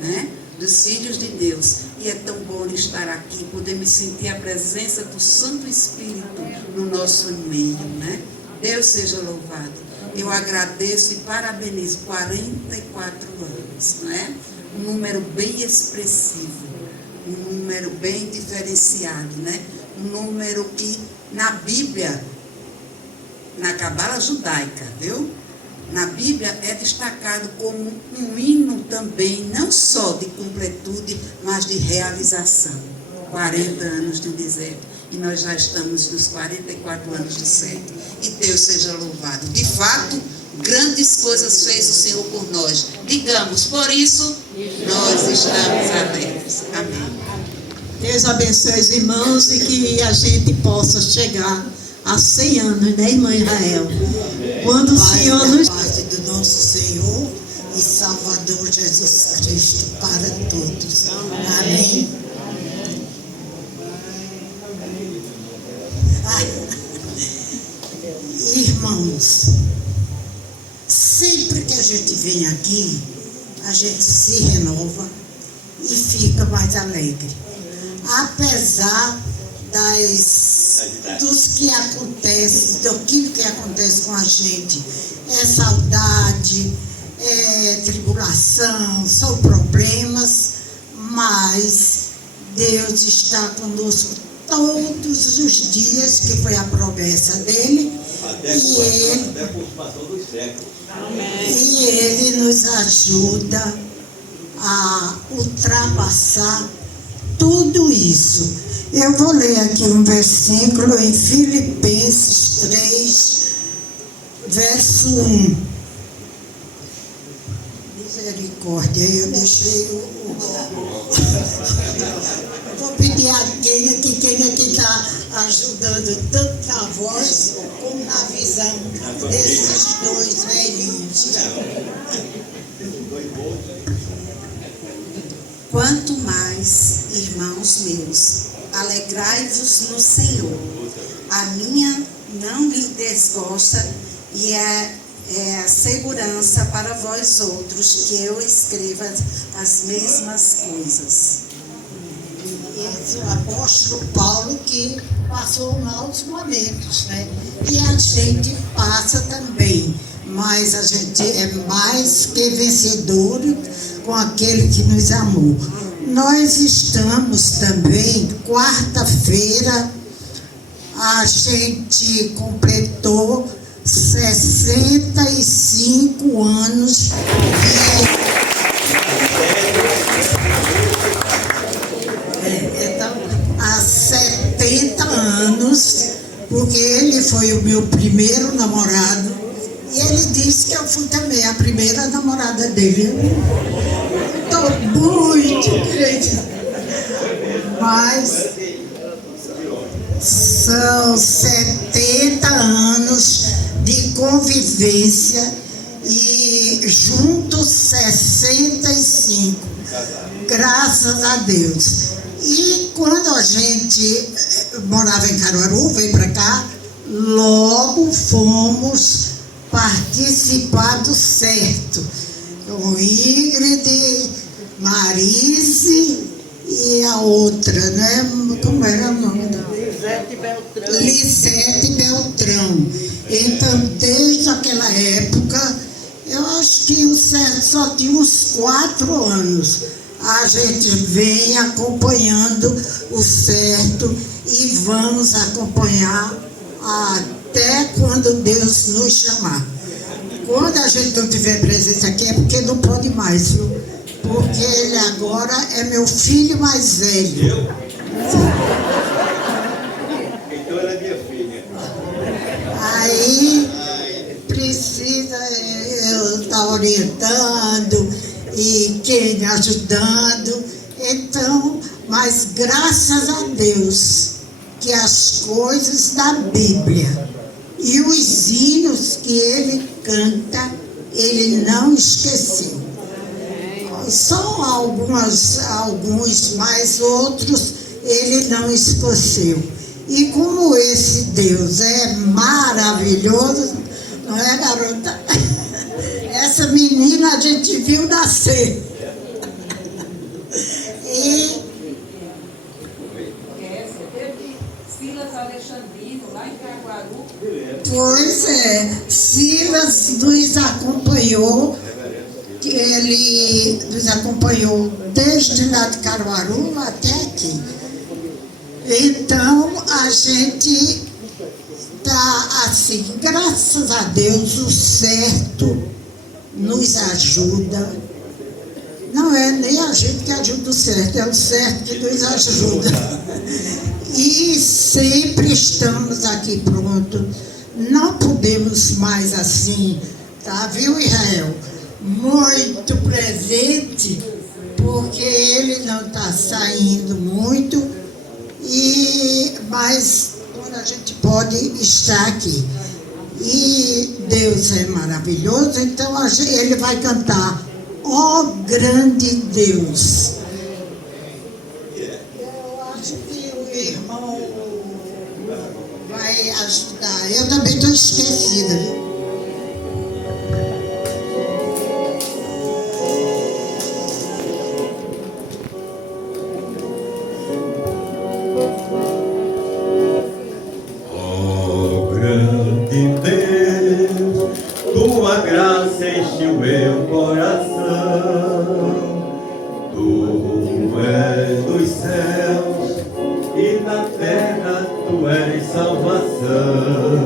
né? Dos filhos de Deus. E é tão bom estar aqui, poder me sentir a presença do Santo Espírito no nosso meio, né? Deus seja louvado. Eu agradeço e parabenizo 44 anos, não é? Um número bem expressivo, um número bem diferenciado, né? Um número que na Bíblia, na Cabala judaica, viu? Na Bíblia é destacado como um hino também, não só de completude, mas de realização. 40 anos do deserto, e nós já estamos nos 44 anos do certo. E Deus seja louvado. De fato, grandes coisas fez o Senhor por nós. Digamos, por isso, nós estamos alegres. Amém. Deus abençoe os irmãos e que a gente possa chegar a 100 anos, né, irmã Israel? Quando o Senhor nos... Paz do nosso Senhor e Salvador Jesus Cristo para todos. Amém. Irmãos, sempre que a gente vem aqui, a gente se renova e fica mais alegre. Apesar dos que acontece, daquilo que acontece com a gente, é saudade, é tribulação, são problemas, mas Deus está conosco todos os dias, que foi a promessa dele, e ele nos ajuda a ultrapassar tudo isso. Eu vou ler aqui um versículo em Filipenses 3, verso 1. Misericórdia, eu deixei Vou pedir a quem aqui está ajudando tanto na voz como na visão desses dois velhinhos. Quanto mais, irmãos meus, alegrai-vos no Senhor. A minha não me desgosta e é a segurança para vós outros que eu escreva as mesmas coisas. Esse é o apóstolo Paulo que passou maus momentos, né? E a gente passa também, mas a gente é mais que vencedor com aquele que nos amou. Nós estamos também, quarta-feira, a gente completou 65 anos. Então, há 70 anos, porque ele foi o meu primeiro namorado, e ele disse que eu fui também a primeira namorada dele. Estou muito crente, mas são 70 anos de convivência e juntos 65, graças a Deus. E quando a gente morava em Caruaru, veio para cá, logo fomos participar do certo. Com Ingrid, Marise e a outra, né? Como era o nome dela? Lisete Beltrão. Então, desde aquela época, eu acho que o certo só tinha uns 4 anos. A gente vem acompanhando o certo e vamos acompanhar até quando Deus nos chamar. Quando a gente não tiver presença aqui é porque não pode mais, viu? Porque ele agora é meu filho mais velho. Então ela é minha filha. Aí precisa eu estar orientando e quem me ajudando. Então, mas graças a Deus que as coisas da Bíblia e os hinos que ele canta, ele não esqueceu. Só alguns, mas outros ele não esqueceu. E como esse Deus é maravilhoso, não é, garota? Essa menina a gente viu nascer. E Silas Alexandrino, lá em Caruaru. Pois é, Silas nos acompanhou, ele nos acompanhou desde lá de Caruaru até aqui. Então, a gente está assim, graças a Deus, o certo nos ajuda. Não é nem a gente que ajuda o certo, é o certo que nos ajuda. E sempre estamos aqui prontos. Não podemos mais assim, tá? Viu, Israel? Muito presente, porque ele não está saindo muito, mas quando a gente pode estar aqui. E Deus é maravilhoso, então ele vai cantar Ó grande Deus. Eu acho que o irmão vai ajudar. Eu também estou esquecida, viu? Tua graça enche o meu coração. Tu és dos céus e na terra tu és salvação.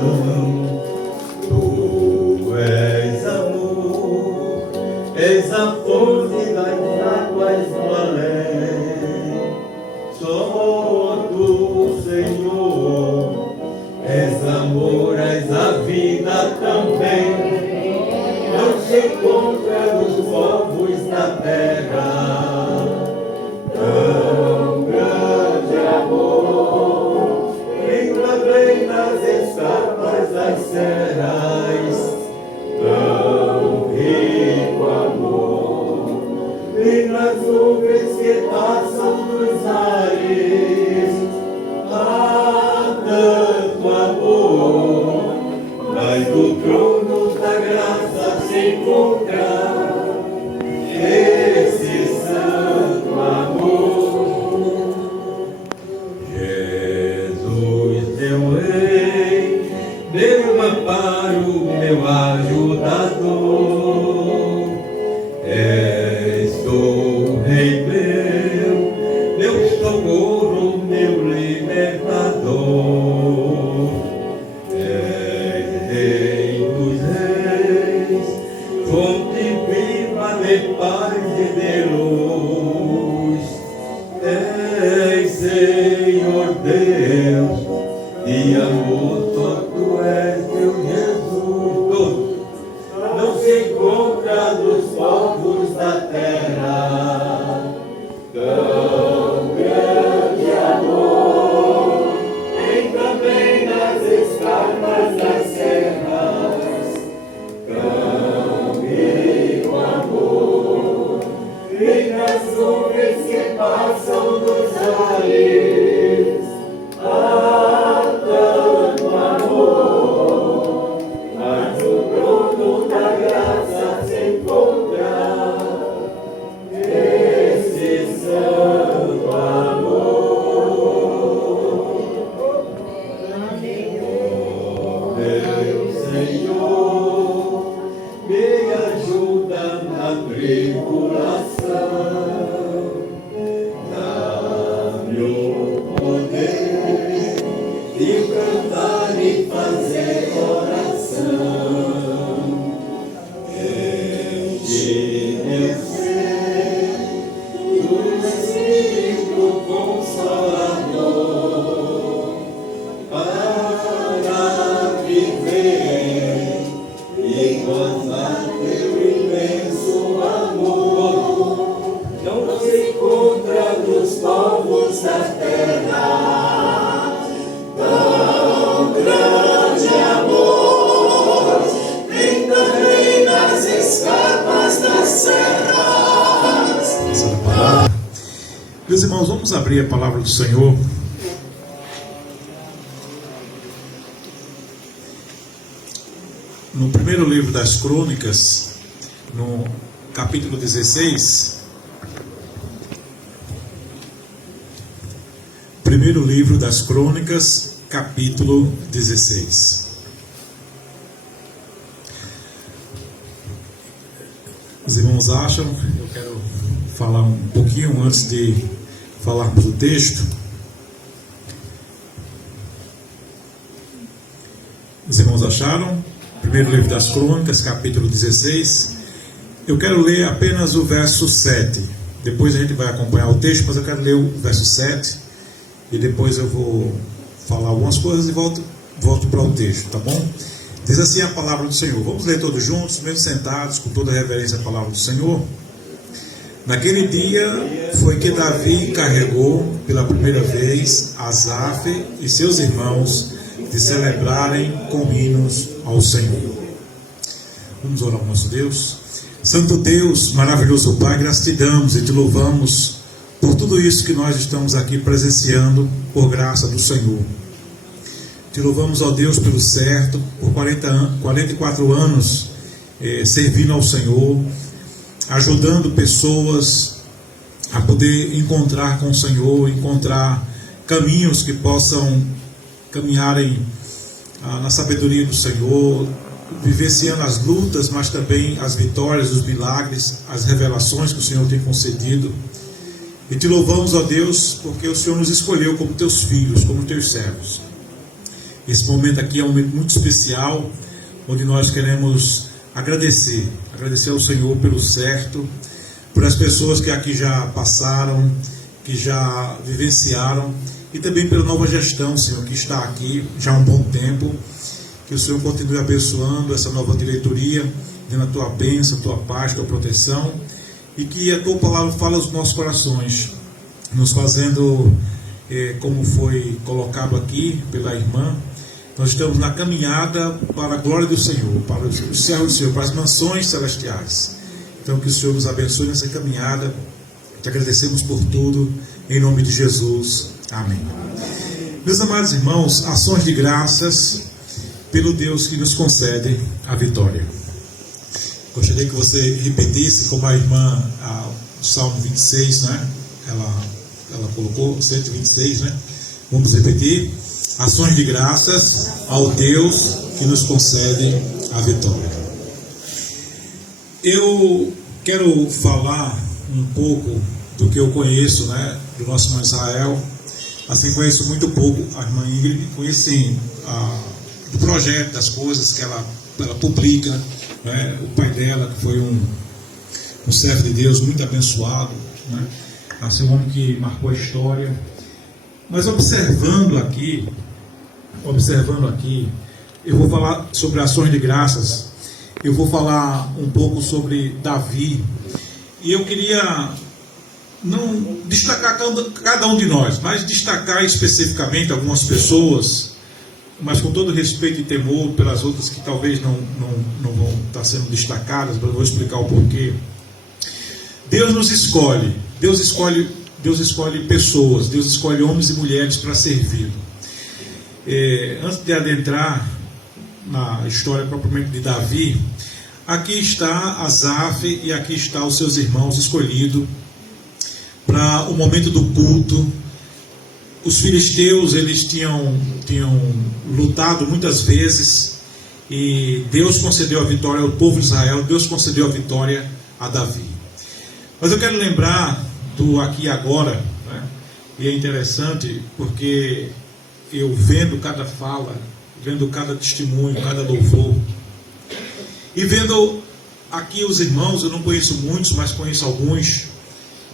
Tu és amor, és a fonte das águas do além. Só tu, Senhor, és amor, és a vida também. Não se encontra nos povos da terra tão grande amor, nem também nas escapas das serras tão rico amor, nem nas nuvens que passam nos ares há tanto amor, mas no trono da graça se encontra esse santo amor. Jesus, meu rei, meu amparo, meu ajudador, és o rei meu de luz. Ei, Senhor Deus, de amor, só tu és meu Jesus. Não se encontra nos povos da terra tão grande amor, nem também nas escarpas das serras, caminho amor, nem nas nuvens que passam dos ares, há tanto amor, mas no trono da graça se encontra esse santo amor. Meu Senhor, me ajuda na tribulação, dá-me o poder de cantar e fazer oração. Enche meu ser do Espírito Consolador, para viver e gozar teu imenso amor. Não se encontra nos povos da terra tão grande amor, nem também nas escarpas das serras. Meus irmãos, vamos abrir a palavra do Senhor no primeiro livro das Crônicas, no capítulo 16. Primeiro livro das Crônicas, capítulo 16. Os irmãos acham? Eu quero falar um pouquinho antes de falarmos do texto. Os irmãos acharam? Primeiro livro das Crônicas, capítulo 16. Eu quero ler apenas o verso 7. Depois a gente vai acompanhar o texto, mas eu quero ler o verso 7. E depois eu vou falar algumas coisas e volto para o texto, tá bom? Diz assim a palavra do Senhor. Vamos ler todos juntos, mesmo sentados, com toda a reverência à palavra do Senhor. Naquele dia foi que Davi carregou pela primeira vez Asaf e seus irmãos de celebrarem com hinos ao Senhor. Vamos orar ao nosso Deus. Santo Deus, maravilhoso Pai, graças te damos e te louvamos por tudo isso que nós estamos aqui presenciando por graça do Senhor. Te louvamos, ó Deus, pelo certo, por 44 anos servindo ao Senhor, ajudando pessoas a poder encontrar com o Senhor, encontrar caminhos que possam caminharem na sabedoria do Senhor, vivenciando as lutas, mas também as vitórias, os milagres, as revelações que o Senhor tem concedido. E te louvamos, ó Deus, porque o Senhor nos escolheu como teus filhos, como teus servos. Esse momento aqui é um momento muito especial, onde nós queremos agradecer ao Senhor pelo certo, por as pessoas que aqui já passaram, que já vivenciaram, e também pela nova gestão, Senhor, que está aqui já há um bom tempo. Que o Senhor continue abençoando essa nova diretoria, dando a tua bênção, a tua paz, a tua proteção, e que a tua palavra fale aos nossos corações, nos fazendo, como foi colocado aqui pela irmã, nós estamos na caminhada para a glória do Senhor, para o céu do Senhor, para as mansões celestiais. Então que o Senhor nos abençoe nessa caminhada. Te agradecemos por tudo, em nome de Jesus. Amém. Meus amados irmãos, ações de graças pelo Deus que nos concede a vitória. Gostaria que você repetisse como a irmã, o Salmo 26, né? Ela colocou 126, né? Vamos repetir. Ações de graças ao Deus que nos concede a vitória. Eu quero falar um pouco do que eu conheço, né? Do nosso irmão Israel. Assim, conheço muito pouco a irmã Ingrid, conheci do projeto, das coisas que ela publica, né? O pai dela, que foi um servo de Deus muito abençoado, né? Assim, um homem que marcou a história. Mas observando aqui, eu vou falar sobre ações de graças, eu vou falar um pouco sobre Davi, e eu queria não destacar cada um de nós, mas destacar especificamente algumas pessoas, mas com todo respeito e temor pelas outras que talvez não vão estar sendo destacadas, mas eu vou explicar o porquê. Deus nos escolhe, Deus escolhe pessoas, Deus escolhe homens e mulheres para servi-lo. Antes de adentrar na história propriamente de Davi, aqui está Asaf e aqui está os seus irmãos escolhidos para o momento do culto. Os filisteus, eles tinham lutado muitas vezes e Deus concedeu a vitória ao povo de Israel, Deus concedeu a vitória a Davi. Mas eu quero lembrar do aqui e agora, né? E é interessante porque eu vendo cada fala, vendo cada testemunho, cada louvor, e vendo aqui os irmãos, eu não conheço muitos, mas conheço alguns,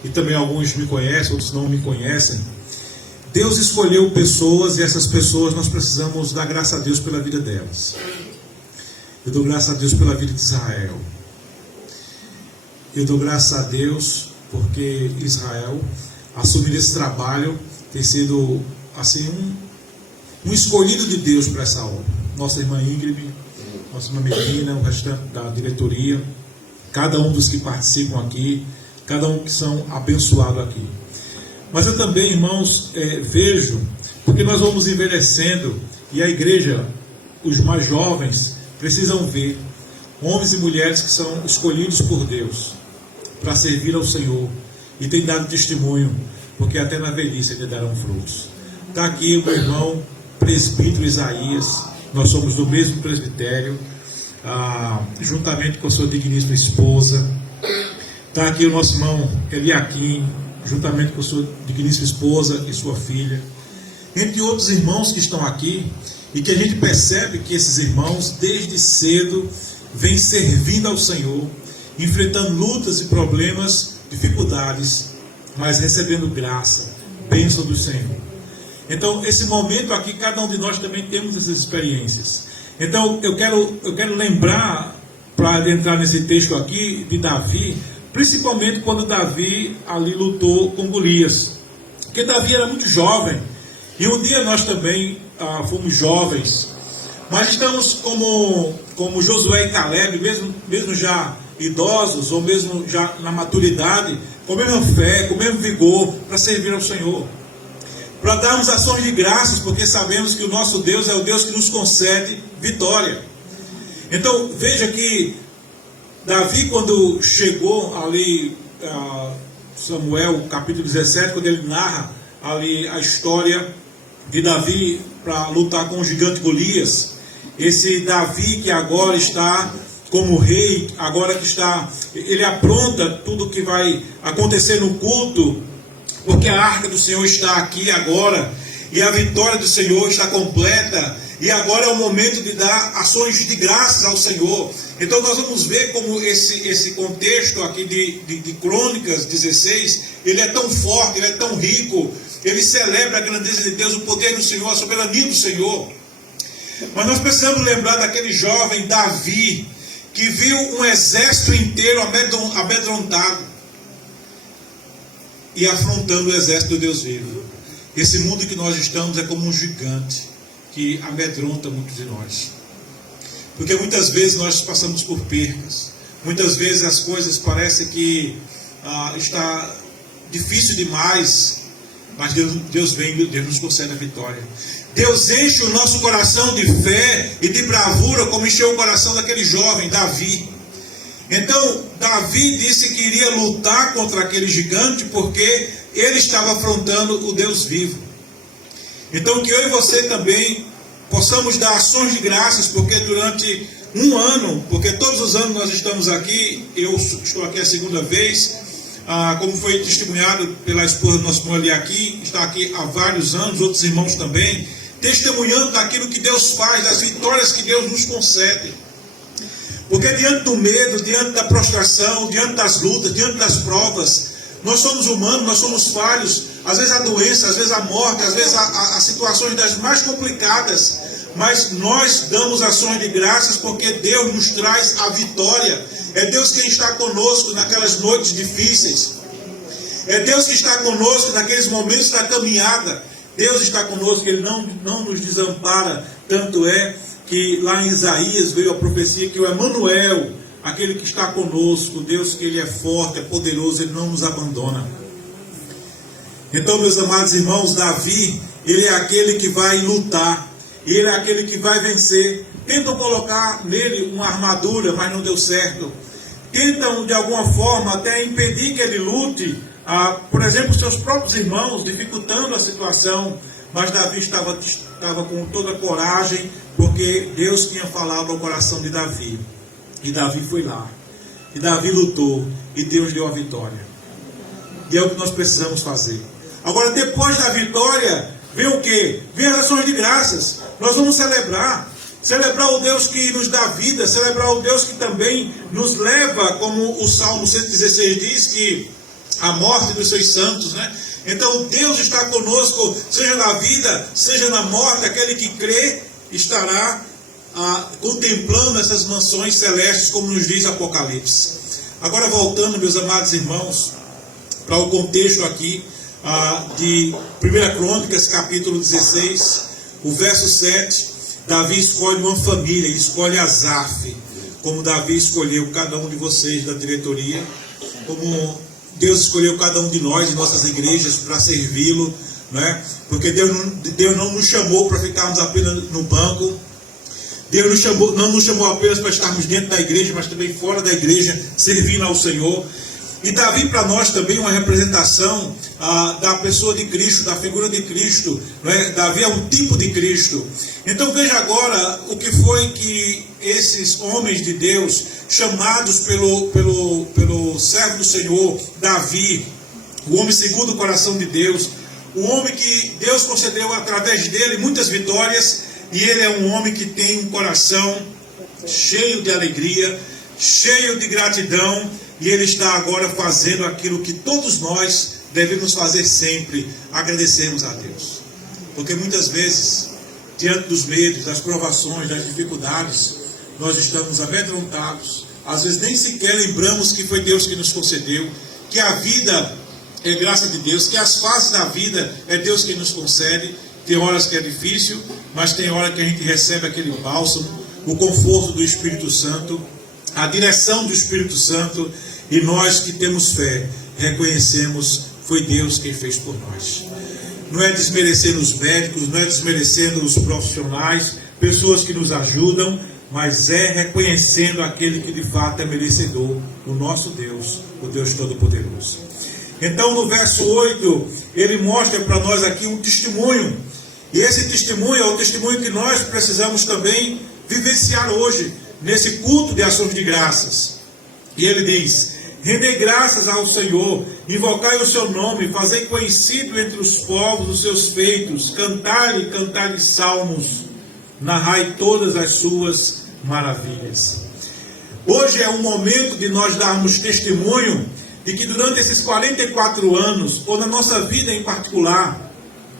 e também alguns me conhecem, outros não me conhecem. Deus escolheu pessoas, e essas pessoas nós precisamos dar graça a Deus pela vida delas. Eu dou graça a Deus pela vida de Israel. Eu dou graça a Deus porque Israel, assumindo esse trabalho, tem sido assim um escolhido de Deus para essa obra. Nossa irmã Ingrid, nossa irmã Medina, o restante da diretoria, cada um dos que participam aqui, cada um que são abençoados aqui. Mas eu também, irmãos, vejo, porque nós vamos envelhecendo e a igreja, os mais jovens, precisam ver homens e mulheres que são escolhidos por Deus para servir ao Senhor e tem dado testemunho, porque até na velhice eles darão frutos. Está aqui o meu irmão presbítero Isaías, nós somos do mesmo presbitério, juntamente com a sua digníssima esposa. Está aqui o nosso irmão Eliakim, juntamente com a sua digníssima esposa e sua filha, entre outros irmãos que estão aqui, e que a gente percebe que esses irmãos desde cedo vêm servindo ao Senhor, enfrentando lutas e problemas, dificuldades, mas recebendo graça, bênção do Senhor. Então, esse momento aqui, cada um de nós também temos essas experiências. Então, eu quero lembrar, para entrar nesse texto aqui, de Davi, principalmente quando Davi ali lutou com Golias. Porque Davi era muito jovem, e um dia nós também fomos jovens, mas estamos como Josué e Caleb, mesmo já idosos, ou mesmo já na maturidade, com a mesma fé, com o mesmo vigor, para servir ao Senhor. Para darmos ações de graças, porque sabemos que o nosso Deus é o Deus que nos concede vitória. Então, veja que Davi, quando chegou ali, Samuel, capítulo 17, quando ele narra ali a história de Davi para lutar com o gigante Golias, esse Davi que agora está como rei, agora que ele apronta tudo que vai acontecer no culto, porque a arca do Senhor está aqui agora, e a vitória do Senhor está completa, e agora é o momento de dar ações de graças ao Senhor. Então nós vamos ver como esse contexto aqui de Crônicas 16, ele é tão forte, ele é tão rico, ele celebra a grandeza de Deus, o poder do Senhor, a soberania do Senhor. Mas nós precisamos lembrar daquele jovem Davi, que viu um exército inteiro amedrontado e afrontando o exército do Deus vivo. Esse mundo que nós estamos é como um gigante que amedronta muitos de nós. Porque muitas vezes nós passamos por percas, muitas vezes as coisas parecem que está difícil demais, mas Deus vem, Deus nos concede a vitória. Deus enche o nosso coração de fé e de bravura, como encheu o coração daquele jovem, Davi. Então, Davi disse que iria lutar contra aquele gigante, porque ele estava afrontando o Deus vivo. Então, que eu e você também possamos dar ações de graças, porque durante um ano, porque todos os anos nós estamos aqui, eu estou aqui a segunda vez, como foi testemunhado pela esposa do nosso irmão ali aqui, está aqui há vários anos, outros irmãos também, testemunhando daquilo que Deus faz, das vitórias que Deus nos concede. Porque diante do medo, diante da prostração, diante das lutas, diante das provas, nós somos humanos, nós somos falhos. Às vezes a doença, às vezes a morte, às vezes as situações das mais complicadas. Mas nós damos ações de graças porque Deus nos traz a vitória. É Deus quem está conosco naquelas noites difíceis. É Deus que está conosco naqueles momentos da caminhada. Deus está conosco, Ele não nos desampara. Tanto é que lá em Isaías veio a profecia que o Emanuel, aquele que está conosco, Deus que Ele é forte, é poderoso, Ele não nos abandona. Então, meus amados irmãos, Davi, ele é aquele que vai lutar, ele é aquele que vai vencer. Tentam colocar nele uma armadura, mas não deu certo. Tentam de alguma forma até impedir que ele lute, por exemplo, seus próprios irmãos, dificultando a situação. Mas Davi estava com toda a coragem, porque Deus tinha falado ao coração de Davi. E Davi foi lá. E Davi lutou. E Deus deu a vitória. E é o que nós precisamos fazer. Agora, depois da vitória, vem o quê? Vem as ações de graças. Nós vamos celebrar. Celebrar o Deus que nos dá vida. Celebrar o Deus que também nos leva, como o Salmo 116 diz, que a morte dos seus santos, né? Então Deus está conosco, seja na vida, seja na morte. Aquele que crê estará contemplando essas mansões celestes, como nos diz Apocalipse. Agora, voltando, meus amados irmãos, para o contexto aqui de 1 Crônicas, capítulo 16, o verso 7, Davi escolhe uma família, ele escolhe Asaf, como Davi escolheu cada um de vocês da diretoria, como Deus escolheu cada um de nós, de nossas igrejas, para servi-lo, né? Porque Deus não nos chamou para ficarmos apenas no banco. Deus não nos chamou apenas para estarmos dentro da igreja, mas também fora da igreja, servindo ao Senhor. E Davi para nós também é uma representação da pessoa de Cristo, da figura de Cristo, né? Davi é um tipo de Cristo. Então veja agora o que foi que esses homens de Deus, chamados pelo servo do Senhor, Davi, o homem segundo o coração de Deus, o homem que Deus concedeu através dele muitas vitórias, e ele é um homem que tem um coração cheio de alegria, cheio de gratidão, e ele está agora fazendo aquilo que todos nós devemos fazer sempre, agradecermos a Deus. Porque muitas vezes, diante dos medos, das provações, das dificuldades, nós estamos amedrontados, às vezes nem sequer lembramos que foi Deus que nos concedeu, que a vida é graça de Deus, que as fases da vida é Deus quem nos concede. Tem horas que é difícil, mas tem hora que a gente recebe aquele bálsamo, o conforto do Espírito Santo, a direção do Espírito Santo, e nós que temos fé, reconhecemos, foi Deus quem fez por nós. Não é desmerecendo os médicos, não é desmerecendo os profissionais, pessoas que nos ajudam, mas é reconhecendo aquele que de fato é merecedor, o nosso Deus, o Deus Todo-Poderoso. Então no verso 8, ele mostra para nós aqui um testemunho, e esse testemunho é o testemunho que nós precisamos também vivenciar hoje, nesse culto de ações de graças. E ele diz: rendei graças ao Senhor, invocai o seu nome, fazei conhecido entre os povos os seus feitos, cantai salmos, narrai todas as suas maravilhas. Hoje é um momento de nós darmos testemunho de que durante esses 44 anos, ou na nossa vida em particular,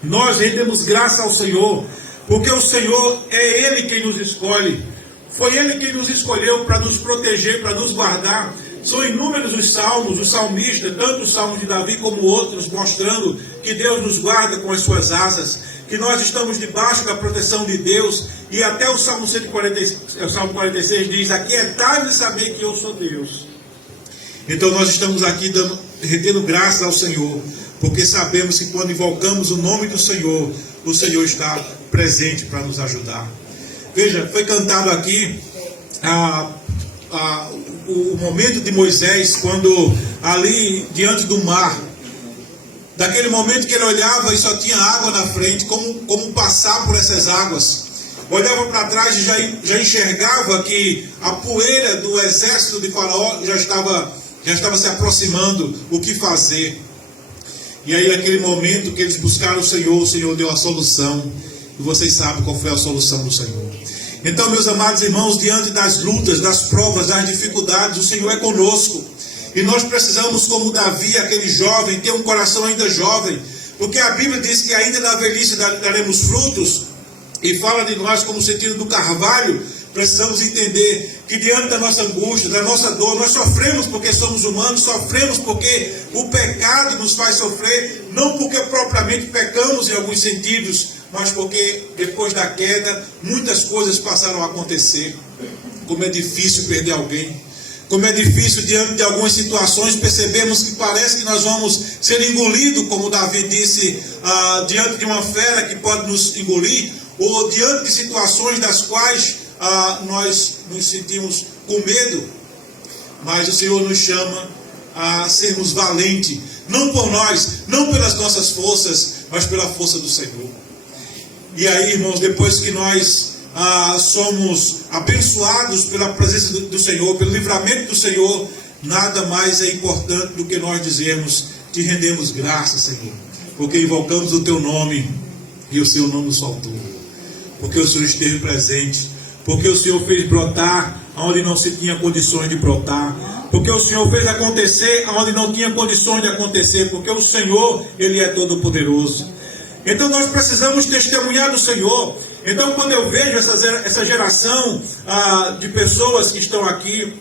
nós rendemos graça ao Senhor, porque o Senhor é Ele quem nos escolhe. Foi Ele quem nos escolheu para nos proteger, para nos guardar. São inúmeros os salmos, os salmistas, tanto o salmo de Davi como outros, mostrando que Deus nos guarda com as suas asas, que nós estamos debaixo da proteção de Deus. E até o Salmo 46 diz: aquietai-vos e saber que eu sou Deus. Então nós estamos aqui rendendo graças ao Senhor, porque sabemos que quando invocamos o nome do Senhor, o Senhor está presente para nos ajudar. Veja, foi cantado aqui o momento de Moisés, quando ali diante do mar, daquele momento que ele olhava e só tinha água na frente, como passar por essas águas. Olhava para trás e já enxergava que a poeira do exército de Faraó já estava se aproximando, o que fazer. E aí naquele momento que eles buscaram o Senhor deu a solução, e vocês sabem qual foi a solução do Senhor. Então, meus amados irmãos, diante das lutas, das provas, das dificuldades, o Senhor é conosco. E nós precisamos, como Davi, aquele jovem, ter um coração ainda jovem, porque a Bíblia diz que ainda na velhice daremos frutos, e fala de nós como sentido do carvalho. Precisamos entender que diante da nossa angústia, da nossa dor, nós sofremos porque somos humanos, sofremos porque o pecado nos faz sofrer, não porque propriamente pecamos em alguns sentidos, mas porque depois da queda, muitas coisas passaram a acontecer. Como é difícil perder alguém, como é difícil diante de algumas situações, percebemos que parece que nós vamos ser engolidos, como Davi disse, diante de uma fera que pode nos engolir, ou diante de situações das quais nós nos sentimos com medo, mas o Senhor nos chama a sermos valentes, não por nós, não pelas nossas forças, mas pela força do Senhor. E aí, irmãos, depois que nós somos abençoados pela presença do Senhor, pelo livramento do Senhor, nada mais é importante do que nós dizermos: te rendemos graças, Senhor, porque invocamos o teu nome e o Senhor não nos faltou, porque o Senhor esteve presente, porque o Senhor fez brotar onde não se tinha condições de brotar, porque o Senhor fez acontecer onde não tinha condições de acontecer, porque o Senhor, Ele é todo poderoso. Então nós precisamos testemunhar do Senhor. Então, quando eu vejo essa geração de pessoas que estão aqui,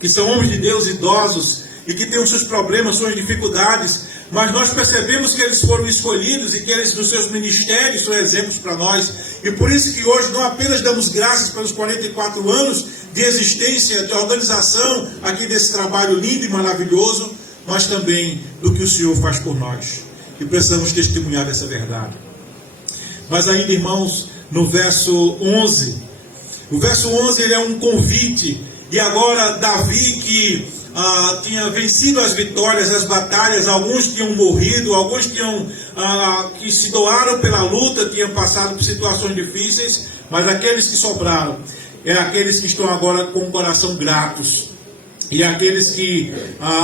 que são homens de Deus idosos e que têm os seus problemas, suas dificuldades, mas nós percebemos que eles foram escolhidos e que eles, nos seus ministérios, são exemplos para nós. E por isso que hoje não apenas damos graças pelos 44 anos de existência, de organização aqui desse trabalho lindo e maravilhoso, mas também do que o Senhor faz por nós. E precisamos testemunhar dessa verdade. Mas ainda, irmãos, no verso 11, o verso 11 ele é um convite. E agora Davi, que tinha vencido as vitórias, as batalhas, alguns tinham morrido, alguns que se doaram pela luta, tinham passado por situações difíceis, mas aqueles que sobraram, aqueles que estão agora com o coração gratos. E aqueles que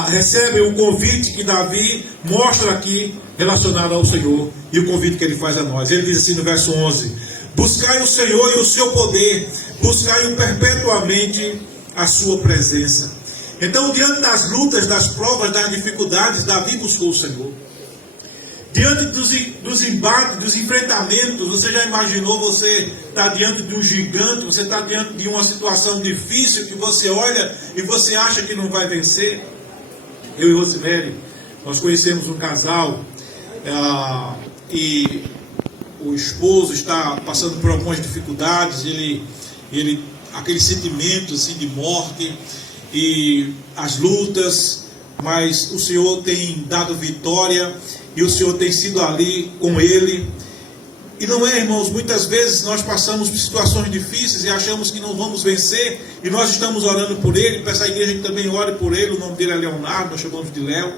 recebem o convite que Davi mostra aqui relacionado ao Senhor, e o convite que ele faz a nós. Ele diz assim no verso 11: buscai o Senhor e o seu poder, buscai-o perpetuamente a sua presença. Então, diante das lutas, das provas, das dificuldades, Davi buscou o Senhor. Diante dos embates, dos enfrentamentos, você já imaginou você estar diante de um gigante, você está diante de uma situação difícil que você olha e você acha que não vai vencer? Eu e Rosemary, nós conhecemos um casal e o esposo está passando por algumas dificuldades, ele aquele sentimento assim, de morte e as lutas, mas o Senhor tem dado vitória e o Senhor tem sido ali com ele. E não é, irmãos, muitas vezes nós passamos por situações difíceis e achamos que não vamos vencer, e nós estamos orando por ele, para essa igreja que também ore por ele, o nome dele é Leonardo, nós chamamos de Léo.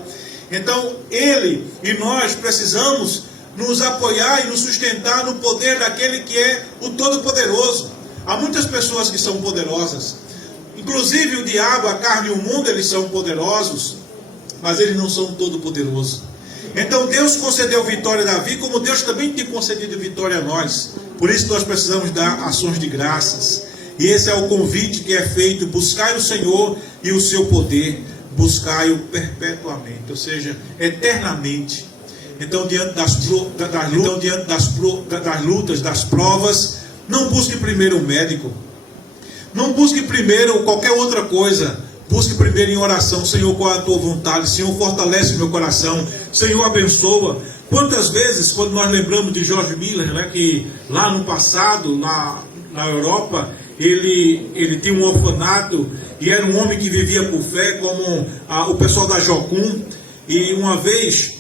Então, ele e nós precisamos nos apoiar e nos sustentar no poder daquele que é o Todo-Poderoso. Há muitas pessoas que são poderosas, inclusive o diabo, a carne e o mundo, eles são poderosos, mas eles não são todo-poderosos. Então Deus concedeu vitória a Davi, como Deus também tem concedido vitória a nós. Por isso nós precisamos dar ações de graças. E esse é o convite que é feito: buscai o Senhor e o seu poder, buscai-o perpetuamente, ou seja, eternamente. Então, diante das lutas, das provas, não busque primeiro um médico, não busque primeiro qualquer outra coisa. Busque primeiro em oração: Senhor, qual é a tua vontade? Senhor, fortalece o meu coração. Senhor, abençoa. Quantas vezes, quando nós lembramos de George Miller, né, que lá no passado, na Europa, ele tinha um orfanato e era um homem que vivia por fé, como o pessoal da Jocum. E uma vez,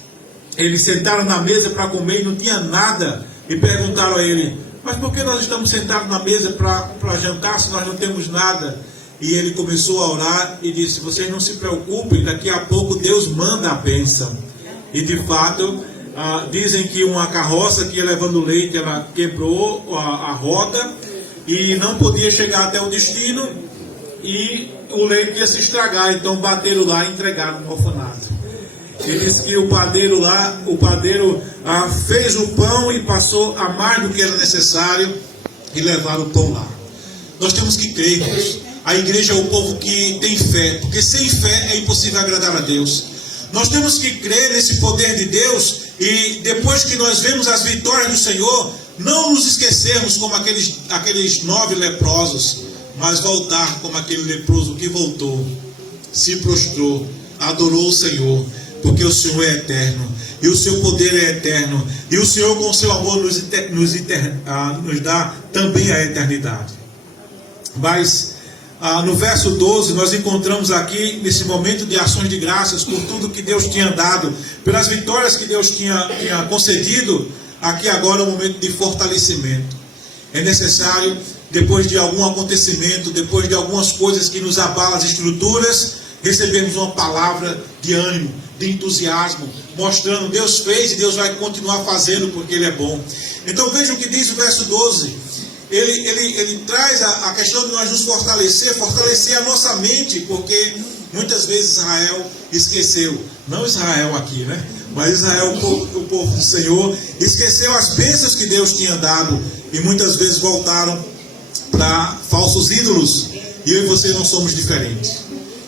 eles sentaram na mesa para comer e não tinha nada. E perguntaram a ele: mas por que nós estamos sentados na mesa para jantar se nós não temos nada? E ele começou a orar e disse: vocês não se preocupem, daqui a pouco Deus manda a bênção. E de fato, dizem que uma carroça que ia levando leite, ela quebrou a roda e não podia chegar até o destino, e o leite ia se estragar. Então bateram lá e entregaram no orfanato. Ele disse que o padeiro fez o pão e passou a mais do que era necessário e levaram o pão lá. Nós temos que crer, irmãos. A igreja é o povo que tem fé, porque sem fé é impossível agradar a Deus. Nós temos que crer nesse poder de Deus e depois que nós vemos as vitórias do Senhor, não nos esquecermos como aqueles 9 leprosos, mas voltar como aquele leproso que voltou, se prostrou, adorou o Senhor, porque o Senhor é eterno e o seu poder é eterno e o Senhor com o seu amor nos dá também a eternidade. Mas no verso 12 nós encontramos aqui nesse momento de ações de graças por tudo que Deus tinha dado, pelas vitórias que Deus tinha concedido. Aqui agora é um momento de fortalecimento. É necessário, depois de algum acontecimento, depois de algumas coisas que nos abalam as estruturas, recebemos uma palavra de ânimo, de entusiasmo, mostrando Deus fez e Deus vai continuar fazendo porque Ele é bom. Então veja o que diz o verso 12. Ele traz a questão de nós nos fortalecer a nossa mente, porque muitas vezes Israel esqueceu, não Israel aqui, né? Mas Israel, o povo do Senhor, esqueceu as bênçãos que Deus tinha dado e muitas vezes voltaram para falsos ídolos. E eu e você não somos diferentes.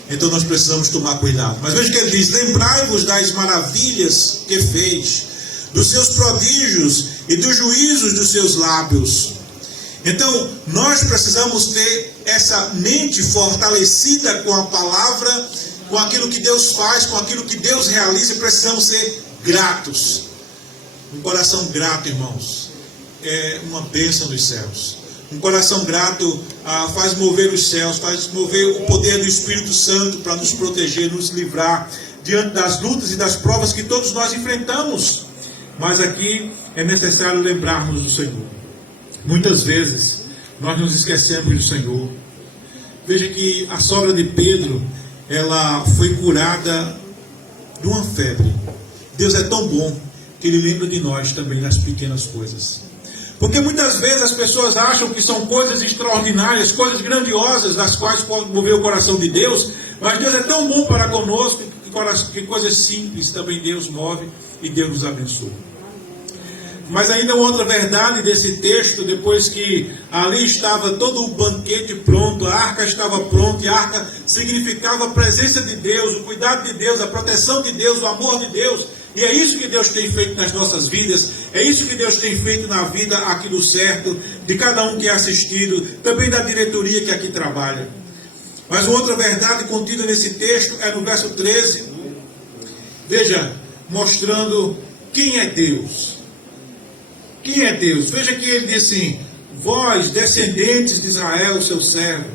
Então nós precisamos tomar cuidado. Mas veja o que ele diz: lembrai-vos das maravilhas que fez, dos seus prodígios e dos juízos dos seus lábios. Então nós precisamos ter essa mente fortalecida com a palavra, com aquilo que Deus faz, com aquilo que Deus realiza, e precisamos ser gratos. Um coração grato, irmãos, é uma bênção dos céus. Um coração grato faz mover os céus, faz mover o poder do Espírito Santo para nos proteger, nos livrar diante das lutas e das provas que todos nós enfrentamos. Mas aqui é necessário lembrarmos do Senhor. Muitas vezes nós nos esquecemos do Senhor. Veja que a sogra de Pedro, ela foi curada de uma febre. Deus é tão bom que Ele lembra de nós também nas pequenas coisas. Porque muitas vezes as pessoas acham que são coisas extraordinárias, coisas grandiosas, das quais pode mover o coração de Deus, mas Deus é tão bom para conosco que coisas simples também Deus move e Deus nos abençoa. Mas ainda outra verdade desse texto, depois que ali estava todo o banquete pronto, a arca estava pronta, e a arca significava a presença de Deus, o cuidado de Deus, a proteção de Deus, o amor de Deus. E é isso que Deus tem feito nas nossas vidas, é isso que Deus tem feito na vida aqui do Certo, de cada um que é assistido, também da diretoria que aqui trabalha. Mas outra verdade contida nesse texto é no verso 13, veja, mostrando quem é Deus. Quem é Deus? Veja que ele diz assim: vós, descendentes de Israel, seu servo,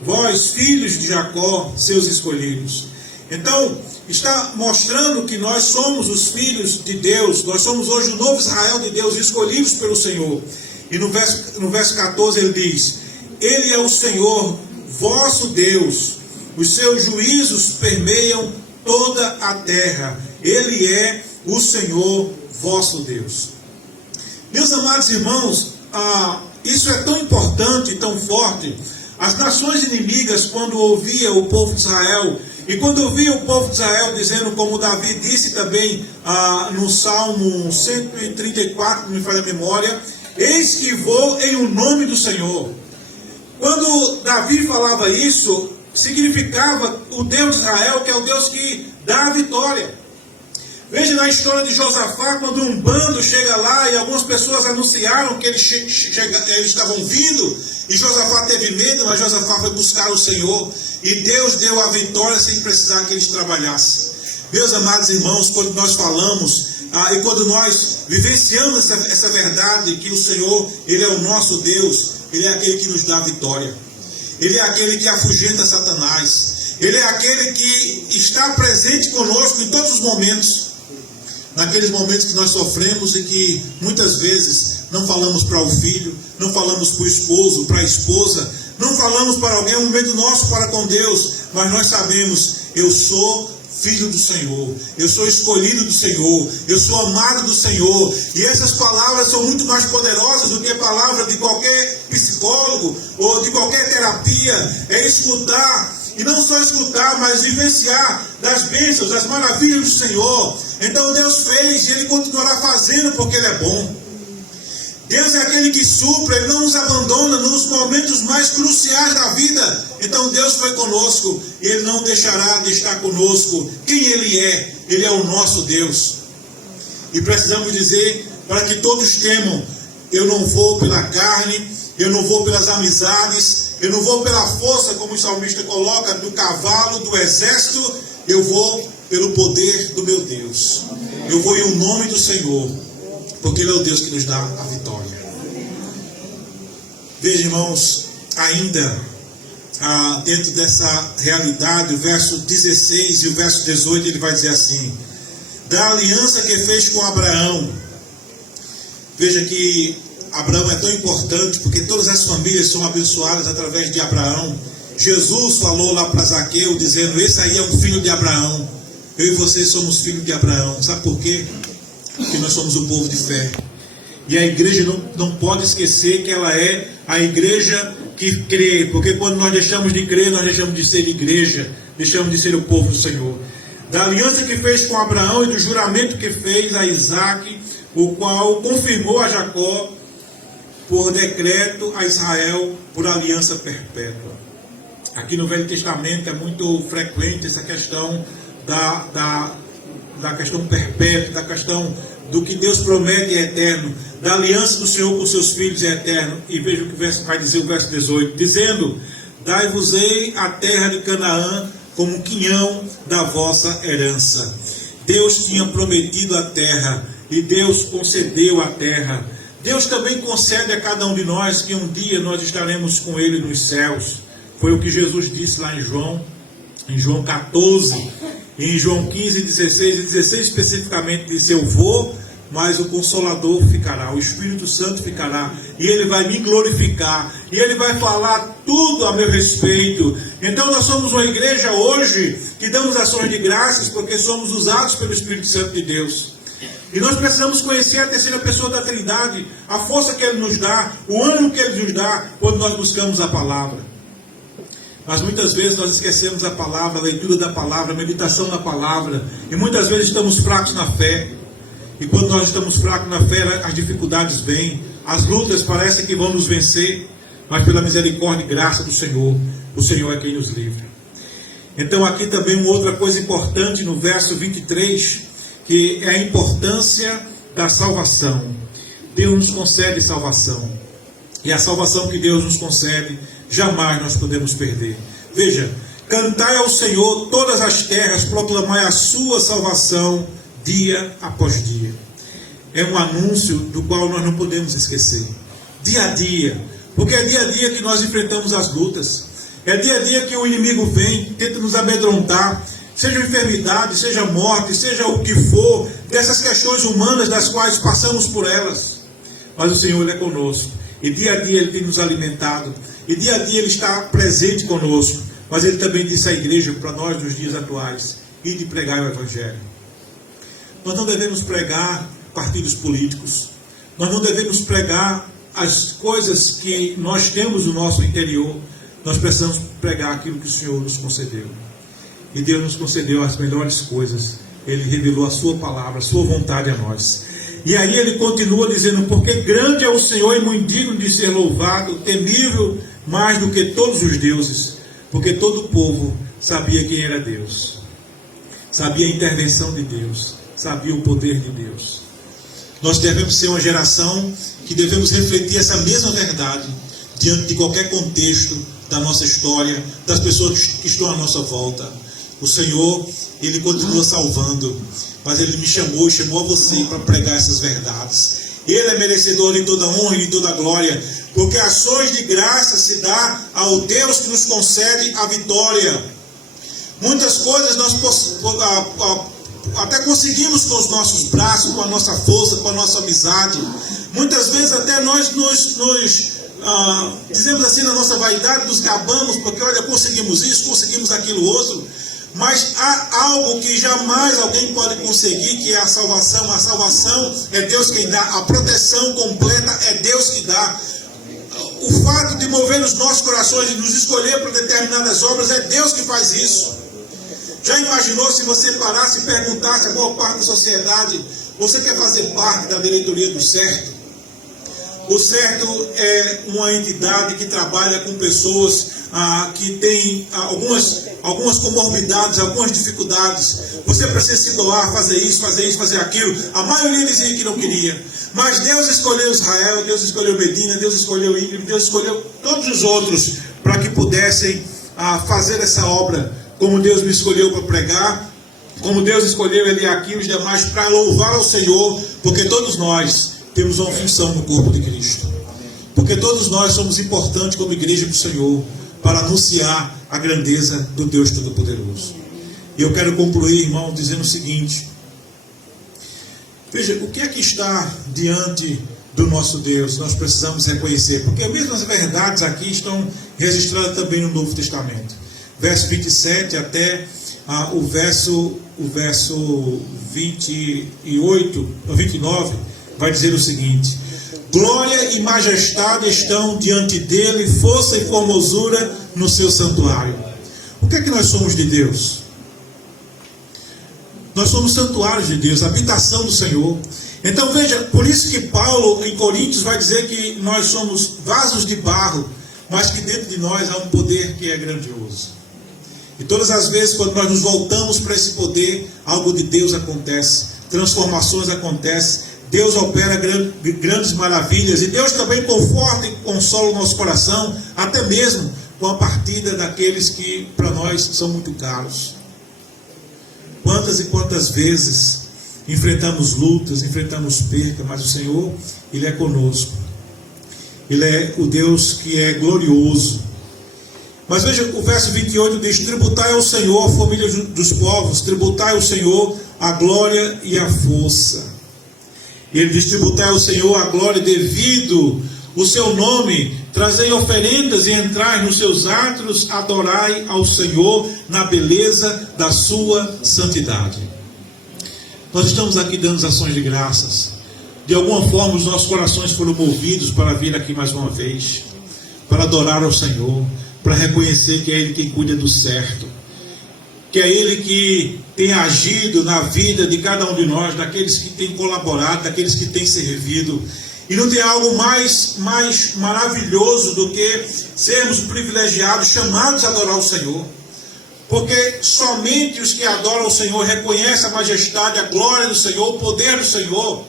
vós, filhos de Jacó, seus escolhidos. Então, está mostrando que nós somos os filhos de Deus, nós somos hoje o novo Israel de Deus, escolhidos pelo Senhor. E no verso 14 ele diz: Ele é o Senhor, vosso Deus, os seus juízos permeiam toda a terra, Ele é o Senhor, vosso Deus. Meus amados irmãos, isso é tão importante, tão forte. As nações inimigas, quando ouviam o povo de Israel, e quando ouviam o povo de Israel dizendo, como Davi disse também no Salmo 134, não me falha a memória, eis que vou em o nome do Senhor. Quando Davi falava isso, significava o Deus de Israel, que é o Deus que dá a vitória. Veja na história de Josafá, quando um bando chega lá e algumas pessoas anunciaram que eles estavam vindo, e Josafá teve medo, mas Josafá foi buscar o Senhor, e Deus deu a vitória sem precisar que eles trabalhassem. Meus amados irmãos, quando nós falamos, e quando nós vivenciamos essa verdade, que o Senhor, Ele é o nosso Deus, Ele é aquele que nos dá a vitória, Ele é aquele que afugenta Satanás, Ele é aquele que está presente conosco em todos os momentos. Naqueles momentos que nós sofremos e que muitas vezes não falamos para o filho, não falamos para o esposo, para a esposa, não falamos para alguém, é um momento nosso para com Deus, mas nós sabemos, eu sou filho do Senhor, eu sou escolhido do Senhor, eu sou amado do Senhor, e essas palavras são muito mais poderosas do que a palavra de qualquer psicólogo ou de qualquer terapia. É escutar, e não só escutar, mas vivenciar das bênçãos, das maravilhas do Senhor. Então Deus fez e Ele continuará fazendo porque Ele é bom. Deus é aquele que supra, Ele não nos abandona nos momentos mais cruciais da vida. Então Deus foi conosco, Ele não deixará de estar conosco. Quem Ele é? Ele é o nosso Deus. E precisamos dizer, para que todos temam, eu não vou pela carne, eu não vou pelas amizades, eu não vou pela força, como o salmista coloca, do cavalo, do exército, eu vou pelo poder do meu Deus. Eu vou em o nome do Senhor, porque Ele é o Deus que nos dá a vitória. Veja, irmãos, ainda dentro dessa realidade, o verso 16 e o verso 18, ele vai dizer assim: da aliança que fez com Abraão. Veja que Abraão é tão importante, porque todas as famílias são abençoadas através de Abraão. Jesus falou lá para Zaqueu, dizendo: esse aí é um filho de Abraão. Eu e você somos filhos de Abraão. Sabe por quê? Porque nós somos o povo de fé. E a igreja não pode esquecer que ela é a igreja que crê. Porque quando nós deixamos de crer, nós deixamos de ser igreja, deixamos de ser o povo do Senhor. Da aliança que fez com Abraão e do juramento que fez a Isaque, o qual confirmou a Jacó por decreto, a Israel por aliança perpétua. Aqui no Velho Testamento é muito frequente essa questão da questão perpétua, da questão do que Deus promete é eterno, da aliança do Senhor com seus filhos é eterno. E veja o que vai dizer o verso 18, dizendo: dai-vos-ei a terra de Canaã como quinhão da vossa herança. Deus tinha prometido a terra e Deus concedeu a terra. Deus também concede a cada um de nós que um dia nós estaremos com Ele nos céus. Foi o que Jesus disse lá em João 14, e em João 15, 16 e 16 especificamente disse: eu vou, mas o Consolador ficará, o Espírito Santo ficará, e Ele vai me glorificar, e Ele vai falar tudo a meu respeito. Então nós somos uma igreja hoje que damos ações de graças porque somos usados pelo Espírito Santo de Deus. E nós precisamos conhecer a terceira pessoa da Trindade, a força que Ele nos dá, o ânimo que Ele nos dá quando nós buscamos a palavra. Mas muitas vezes nós esquecemos a palavra, a leitura da palavra, a meditação na palavra, e muitas vezes estamos fracos na fé. E quando nós estamos fracos na fé, as dificuldades vêm, as lutas parecem que vão nos vencer, mas pela misericórdia e graça do Senhor, o Senhor é quem nos livra. Então aqui também uma outra coisa importante no verso 23, que é a importância da salvação. Deus nos concede salvação, e a salvação que Deus nos concede, jamais nós podemos perder. Veja: cantai ao Senhor todas as terras, proclamai a sua salvação dia após dia. É um anúncio do qual nós não podemos esquecer, dia a dia, porque é dia a dia que nós enfrentamos as lutas, é dia a dia que o inimigo vem, tenta nos amedrontar, seja enfermidade, seja morte, seja o que for, dessas questões humanas das quais passamos por elas. Mas o Senhor, Ele é conosco, e dia a dia Ele tem nos alimentado, e dia a dia Ele está presente conosco. Mas Ele também disse à igreja, para nós nos dias atuais: ide pregar o Evangelho. Nós não devemos pregar partidos políticos, nós não devemos pregar as coisas que nós temos no nosso interior. Nós precisamos pregar aquilo que o Senhor nos concedeu. E Deus nos concedeu as melhores coisas. Ele revelou a sua palavra, a sua vontade a nós. E aí ele continua dizendo: porque grande é o Senhor e muito digno de ser louvado, temível mais do que todos os deuses. Porque todo o povo sabia quem era Deus, sabia a intervenção de Deus, sabia o poder de Deus. Nós devemos ser uma geração que devemos refletir essa mesma verdade diante de qualquer contexto da nossa história, das pessoas que estão à nossa volta. O Senhor, Ele continua salvando, mas Ele me chamou e chamou a você para pregar essas verdades. Ele é merecedor de toda honra e de toda glória, porque ações de graça se dá ao Deus que nos concede a vitória. Muitas coisas nós até conseguimos com os nossos braços, com a nossa força, com a nossa amizade. Muitas vezes até nós dizemos assim na nossa vaidade, nos gabamos, porque olha, conseguimos isso, conseguimos aquilo outro. Mas há algo que jamais alguém pode conseguir, que é a salvação. A salvação é Deus quem dá, a proteção completa é Deus que dá. O fato de mover os nossos corações e nos escolher para determinadas obras é Deus que faz isso. Já imaginou se você parasse e perguntasse a boa parte da sociedade: você quer fazer parte da diretoria do certo? O certo é uma entidade que trabalha com pessoas que têm algumas comorbidades, algumas dificuldades. Você precisa se doar, fazer isso, fazer aquilo. A maioria dizia que não queria. Mas Deus escolheu Israel, Deus escolheu Medina, Deus escolheu Ingrid, Deus escolheu todos os outros para que pudessem fazer essa obra, como Deus me escolheu para pregar, como Deus escolheu Eliakim e os demais para louvar ao Senhor, porque todos nós temos uma função no corpo de Cristo. Porque todos nós somos importantes como igreja do Senhor para anunciar a grandeza do Deus Todo-Poderoso. E eu quero concluir, irmão, dizendo o seguinte: veja, o que é que está diante do nosso Deus? Nós precisamos reconhecer, porque as mesmas verdades aqui estão registradas também no Novo Testamento. Verso 27 até o verso 29 vai dizer o seguinte: glória e majestade estão diante dele, força e formosura no seu santuário. O que é que nós somos de Deus? Nós somos santuários de Deus, habitação do Senhor. Então veja, por isso que Paulo em Coríntios vai dizer que nós somos vasos de barro, mas que dentro de nós há um poder que é grandioso. E todas as vezes quando nós nos voltamos para esse poder, algo de Deus acontece, transformações acontecem, Deus opera grandes maravilhas, e Deus também conforta e consola o nosso coração, até mesmo com a partida daqueles que para nós são muito caros. Quantas e quantas vezes enfrentamos lutas, enfrentamos perca, mas o Senhor, Ele é conosco. Ele é o Deus que é glorioso. Mas veja, o verso 28 diz: tributai ao Senhor a família dos povos, tributai ao Senhor a glória e a força. E ele diz: tributai ao Senhor a glória devido o seu nome, trazei oferendas e entrai nos seus átrios, adorai ao Senhor na beleza da sua santidade. Nós estamos aqui dando ações de graças. De alguma forma os nossos corações foram movidos para vir aqui mais uma vez, para adorar ao Senhor, para reconhecer que é Ele quem cuida do certo, que é Ele que tem agido na vida de cada um de nós, daqueles que têm colaborado, daqueles que têm servido. E não tem algo mais maravilhoso do que sermos privilegiados, chamados a adorar o Senhor. Porque somente os que adoram o Senhor, reconhecem a majestade, a glória do Senhor, o poder do Senhor,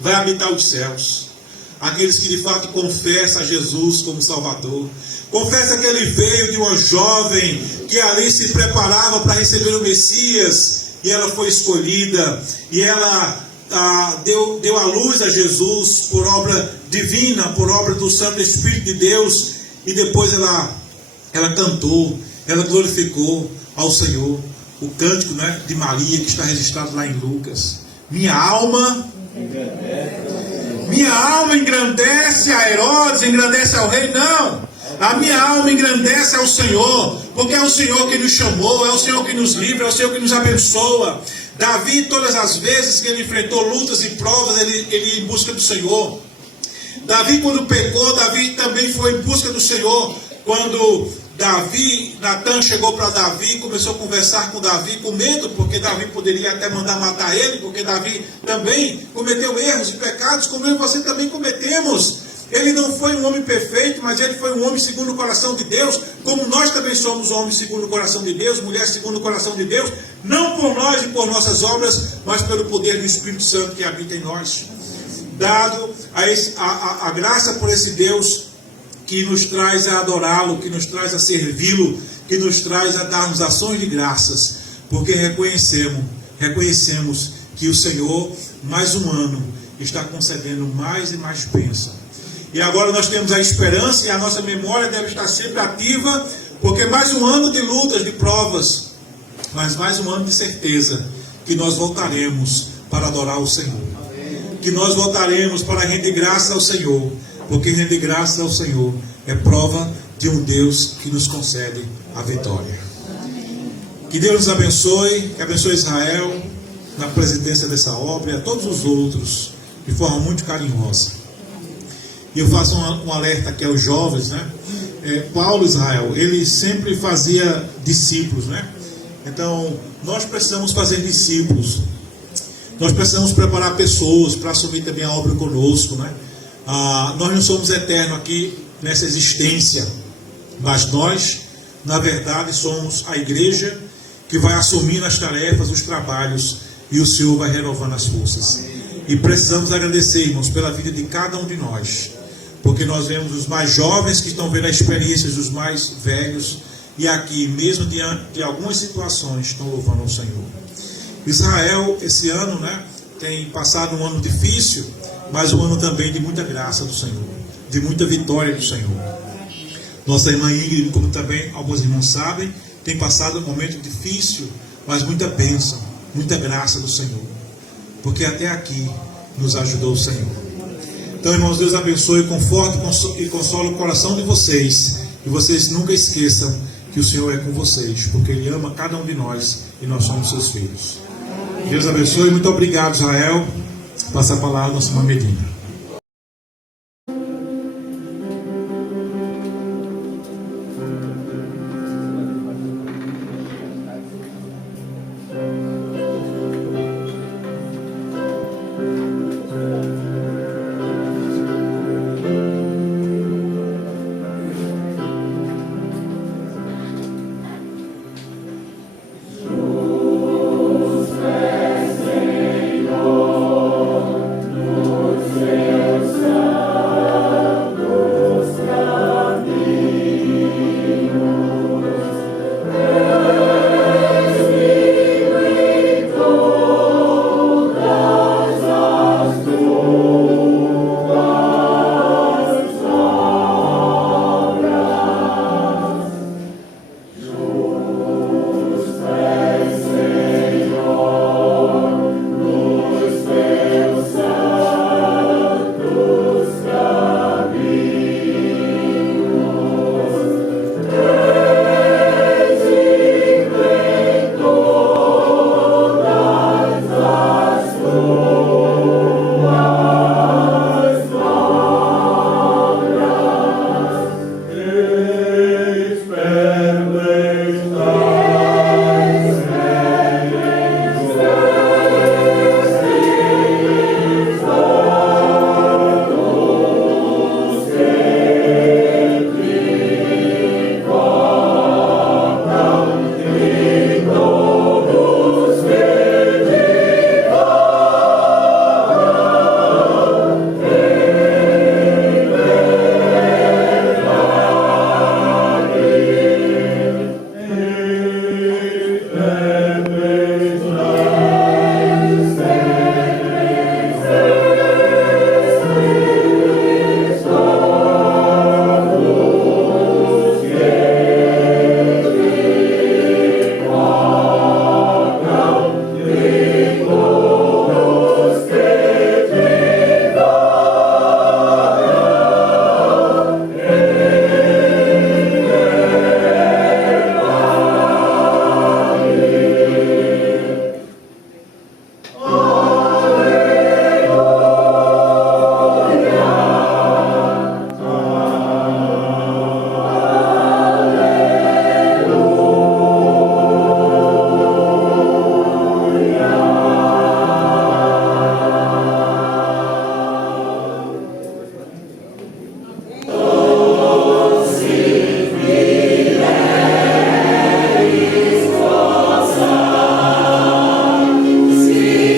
vai habitar os céus. Aqueles que de fato confessam a Jesus como Salvador. Confessa que Ele veio de uma jovem que ali se preparava para receber o Messias, e ela foi escolhida, e ela deu a luz a Jesus por obra divina, por obra do Santo Espírito de Deus, e depois ela cantou, ela glorificou ao Senhor. O cântico, né, de Maria, que está registrado lá em Lucas: minha alma engrandece a Herodes, engrandece ao rei. Não, a minha alma engrandece ao Senhor, porque é o Senhor que nos chamou, é o Senhor que nos livra, é o Senhor que nos abençoa. Davi, todas as vezes que ele enfrentou lutas e provas, ele ia em busca do Senhor. Davi, quando pecou, Davi também foi em busca do Senhor. Quando Natan chegou para Davi, começou a conversar com Davi com medo, porque Davi poderia até mandar matar ele, porque Davi também cometeu erros e pecados, como eu e você também cometemos. Ele não foi um homem perfeito, mas ele foi um homem segundo o coração de Deus, como nós também somos homens segundo o coração de Deus, mulheres segundo o coração de Deus, não por nós e por nossas obras, mas pelo poder do Espírito Santo que habita em nós. Dado a graça por esse Deus que nos traz a adorá-lo, que nos traz a servi-lo, que nos traz a darmos ações de graças, porque reconhecemos que o Senhor, mais um ano, está concedendo mais e mais bênção. E agora nós temos a esperança, e a nossa memória deve estar sempre ativa, porque mais um ano de lutas, de provas, mas mais um ano de certeza que nós voltaremos para adorar o Senhor, que nós voltaremos para render graça ao Senhor, porque render graça ao Senhor é prova de um Deus que nos concede a vitória. Que Deus nos abençoe, que abençoe Israel na presidência dessa obra e a todos os outros de forma muito carinhosa. E eu faço um alerta aqui aos jovens, né? Paulo, Israel, ele sempre fazia discípulos, né? Então, nós precisamos fazer discípulos. Nós precisamos preparar pessoas para assumir também a obra conosco, né? Nós não somos eternos aqui nessa existência, mas nós, na verdade, somos a igreja que vai assumindo as tarefas, os trabalhos, e o Senhor vai renovando as forças. E precisamos agradecer, irmãos, pela vida de cada um de nós, porque nós vemos os mais jovens que estão vendo a experiência dos mais velhos, e aqui, mesmo diante de algumas situações, estão louvando o Senhor. Israel, esse ano, tem passado um ano difícil, mas um ano também de muita graça do Senhor, de muita vitória do Senhor. Nossa irmã Ingrid, como também alguns irmãos sabem, tem passado um momento difícil, mas muita bênção, muita graça do Senhor, porque até aqui nos ajudou o Senhor. Então, irmãos, Deus abençoe, conforte e console o coração de vocês, e vocês nunca esqueçam que o Senhor é com vocês, porque Ele ama cada um de nós e nós somos seus filhos. Deus abençoe, muito obrigado, Israel. Passa a palavra à nossa irmã Medina.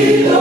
Senhor.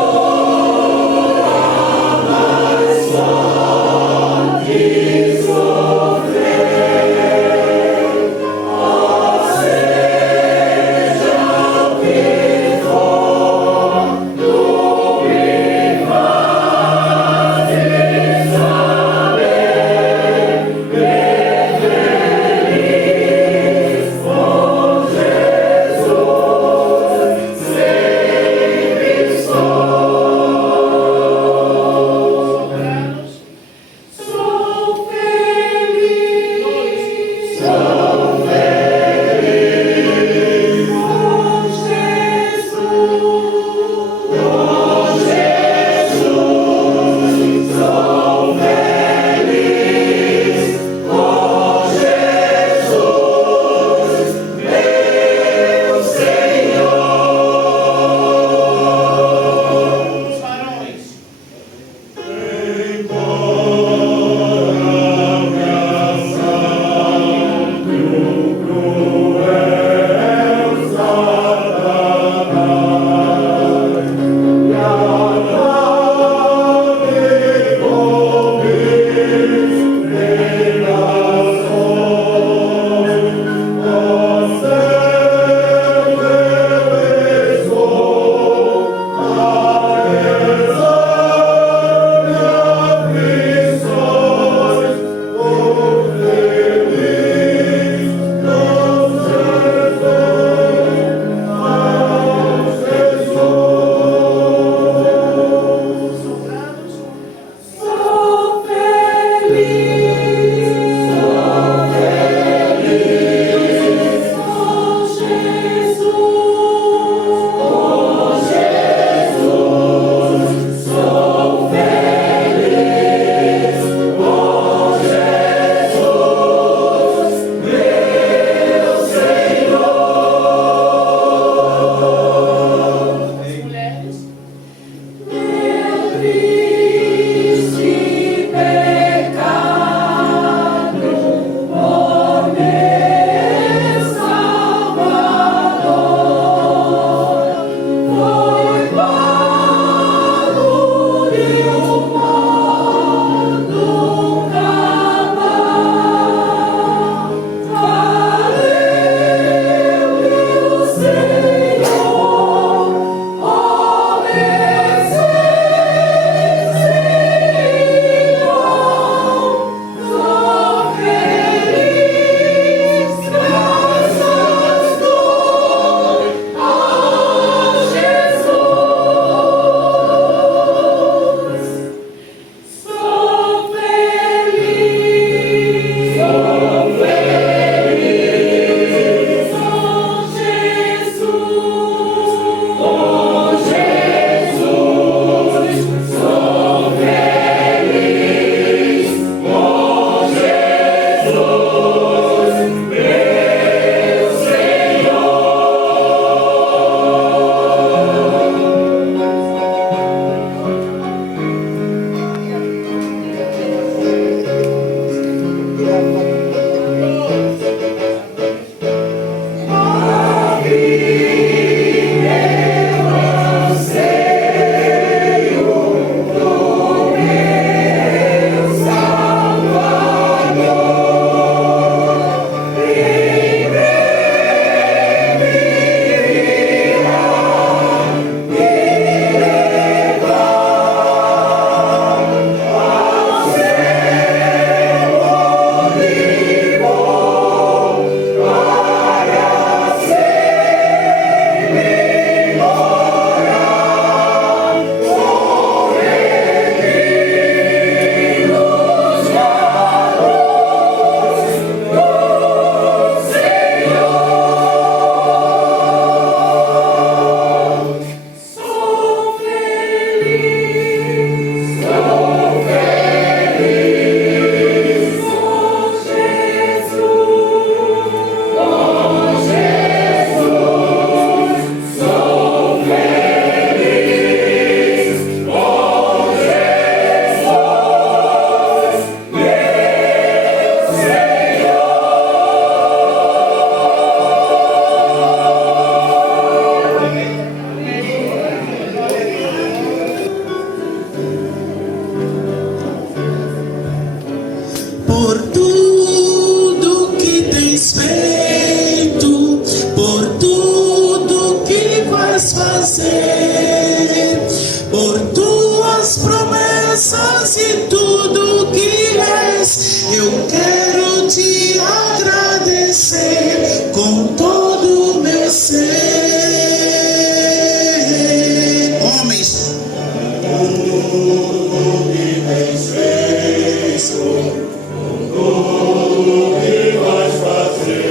promessas e tudo que és. Eu quero te agradecer com todo o meu ser. Homens,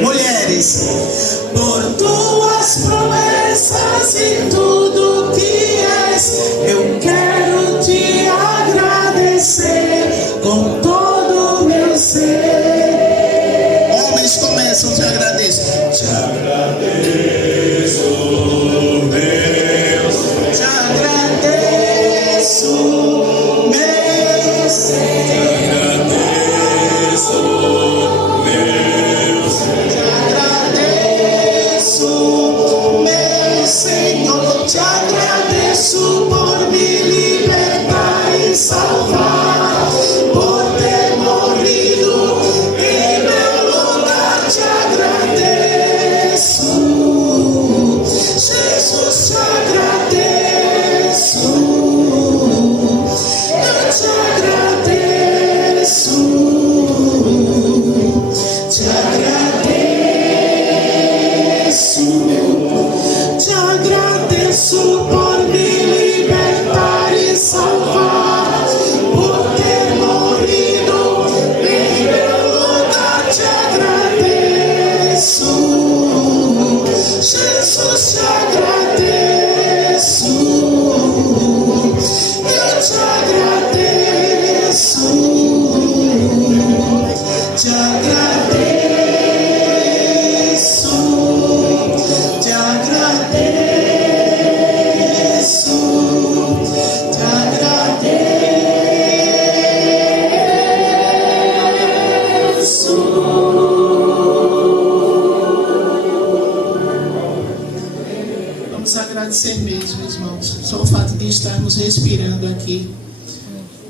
mulheres, por tuas promessas e tudo que és, eu quero te agradecer com todo o meu ser. Homens começam, te agradeço. Te agradeço, Deus. Te agradeço, meu Senhor. Te agradeço por me libertar e salvar, por ter morrido em meu lugar. Te agradeço, Jesus, te agradeço, eu te agradeço, te agradeço, te agradeço por me libertar e salvar, por ter morrido em meu lugar. Te agradeço, Jesus, te agradeço, eu te agradeço, te agradeço, te agradeço, te agradeço. Vamos agradecer mesmo, irmãos. Só o fato de estarmos respirando aqui.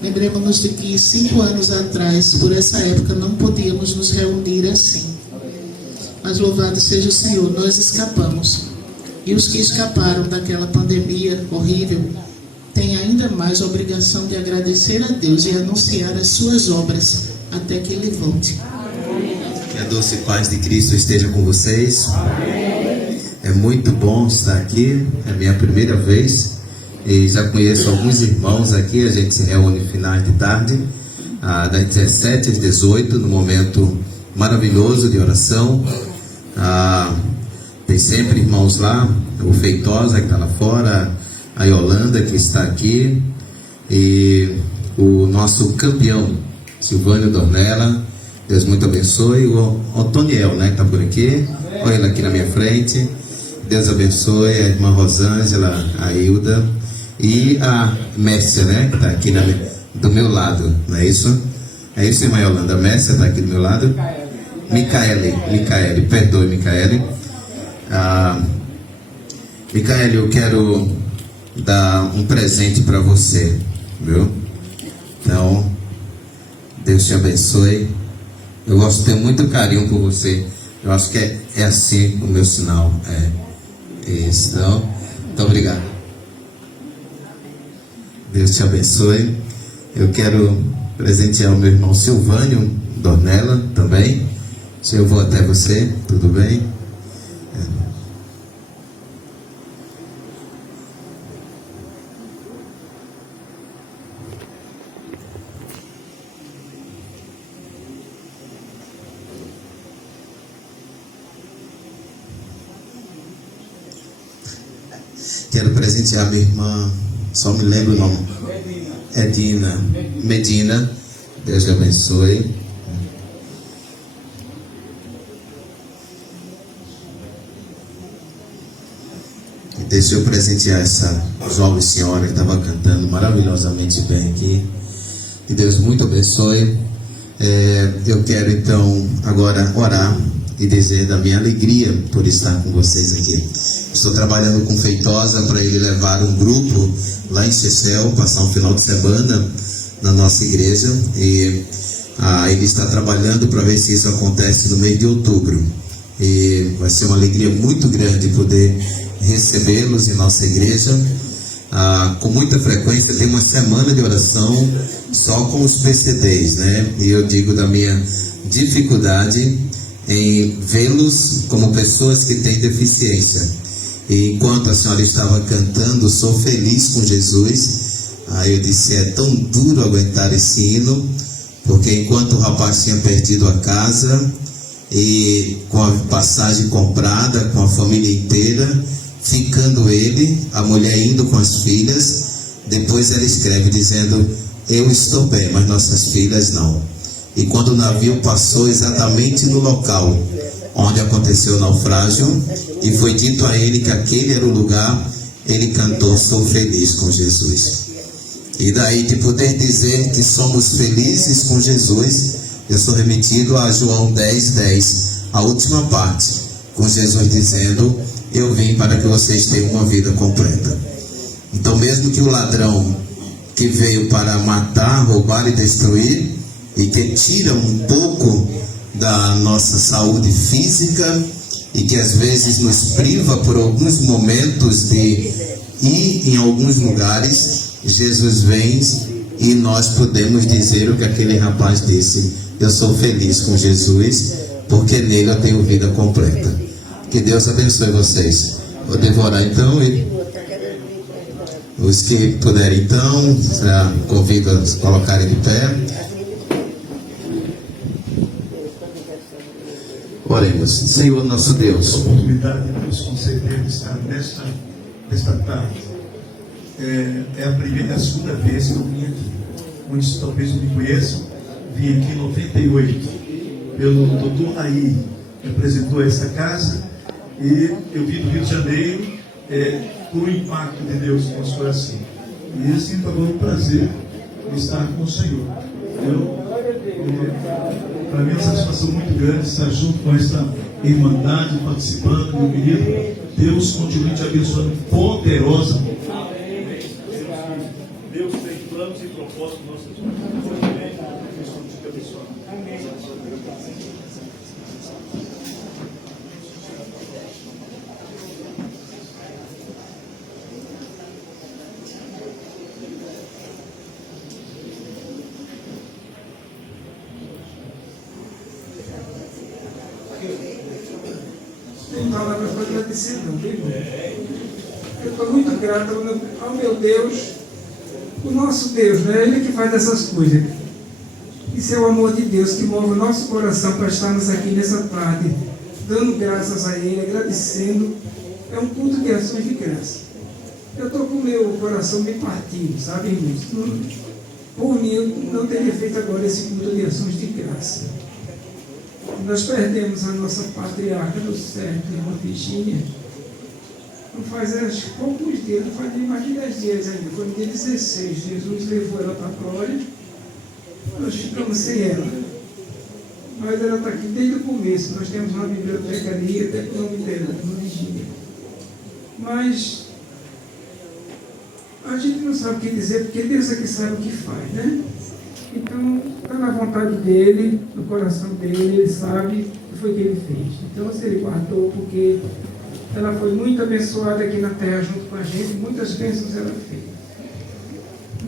Lembremos-nos de que 5 anos atrás, por essa época, não podíamos nos reunir assim. Mas louvado seja o Senhor, nós escapamos. E os que escaparam daquela pandemia horrível têm ainda mais a obrigação de agradecer a Deus e anunciar as suas obras até que Ele volte. Que a doce paz de Cristo esteja com vocês. É muito bom estar aqui, é a minha primeira vez. E já conheço alguns irmãos aqui, a gente se reúne finais de tarde, das 17 às 18, no momento maravilhoso de oração. Tem sempre irmãos lá, o Feitosa que está lá fora, a Yolanda que está aqui, e o nosso campeão, Silvânio Dornella, Deus muito abençoe, o Otoniel, né, que está por aqui, olha ele aqui na minha frente, Deus abençoe, a irmã Rosângela, a Hilda, e a Mércia, né, que está aqui do meu lado, não é isso? É isso, irmã Yolanda, a Mércia está aqui do meu lado. Micaele, perdoe, Micaele. Micaele, eu quero dar um presente para você, viu? Então, Deus te abençoe. Eu gosto de ter muito carinho por você. Eu acho que é assim o meu sinal. É isso. Então, muito obrigado. Deus te abençoe. Eu quero presentear o meu irmão Silvânio Dornella também. Se eu vou até você, tudo bem? Quero presentear minha irmã, só me lembro o nome. Medina. Deus te abençoe. Deixa eu presentear essa jovem senhora que estava cantando maravilhosamente bem aqui. Que Deus muito abençoe. Eu quero então agora orar e dizer da minha alegria por estar com vocês aqui. Estou trabalhando com Feitosa para ele levar um grupo lá em Chechel, passar um final de semana na nossa igreja. E ele está trabalhando para ver se isso acontece no mês de outubro. E vai ser uma alegria muito grande poder recebê-los em nossa igreja. com muita frequência tem uma semana de oração só com os PCDs, né? E eu digo da minha dificuldade em vê-los como pessoas que têm deficiência. E enquanto a senhora estava cantando Sou Feliz com Jesus, aí eu disse, é tão duro aguentar esse hino, porque enquanto o rapaz tinha perdido a casa e com a passagem comprada, com a família inteira, ficando ele, a mulher indo com as filhas, depois ela escreve dizendo, eu estou bem, mas nossas filhas não. E quando o navio passou exatamente no local onde aconteceu o naufrágio, e foi dito a ele que aquele era o lugar, ele cantou Sou Feliz com Jesus. E daí de poder dizer que somos felizes com Jesus, eu sou remetido a João 10:10, a última parte, com Jesus dizendo, eu vim para que vocês tenham uma vida completa. Então mesmo que o ladrão que veio para matar, roubar e destruir, e que tira um pouco da nossa saúde física, e que às vezes nos priva por alguns momentos de ir em alguns lugares, Jesus vem e nós podemos dizer o que aquele rapaz disse, eu sou feliz com Jesus, porque nele eu tenho vida completa. Que Deus abençoe vocês. Vou devorar então, e os que puderem então, convido a se colocarem de pé. Oremos. Senhor nosso Deus, a oportunidade de nos conceder de estar nesta tarde. É a primeira e a segunda vez que eu vim aqui. Muitos talvez não me conheçam. Vim aqui em 98, pelo doutor Raí, que apresentou essa casa, e eu vim do Rio de Janeiro por um impacto de Deus no nosso coração. E eu sinto agora um prazer de estar com o Senhor. Para mim é uma satisfação muito grande estar junto com esta irmandade, participando, meu querido. Deus continue te abençoando poderosamente. Deus tem planos e propósitos nas nossas vidas. Deus continue te abençoando. Tem palavras para agradecer, não tem? Eu estou muito grato ao meu Deus, o nosso Deus, né? Ele que faz essas coisas. Isso é o amor de Deus que move o nosso coração para estarmos aqui nessa tarde, dando graças a Ele, agradecendo. É um culto de ações de graça. Eu estou com o meu coração bem partido, sabe, irmãos? Por mim, eu não teria feito agora esse culto de ações de graça. Nós perdemos a nossa patriarca do certo, irmã Virgínia. Não faz poucos dias, não faz nem mais de 10 dias ainda. Foi no dia 16, Jesus levou ela para a glória. Nós ficamos sem ela. Mas ela está aqui desde o começo. Nós temos uma biblioteca ali, até com o nome dela, irmã Virgínia. Mas a gente não sabe o que dizer, porque Deus é que sabe o que faz, né? Então, está na vontade dele, no coração dele, ele sabe o que foi que ele fez. Então, se ele guardou, porque ela foi muito abençoada aqui na terra junto com a gente, muitas bênçãos ela fez.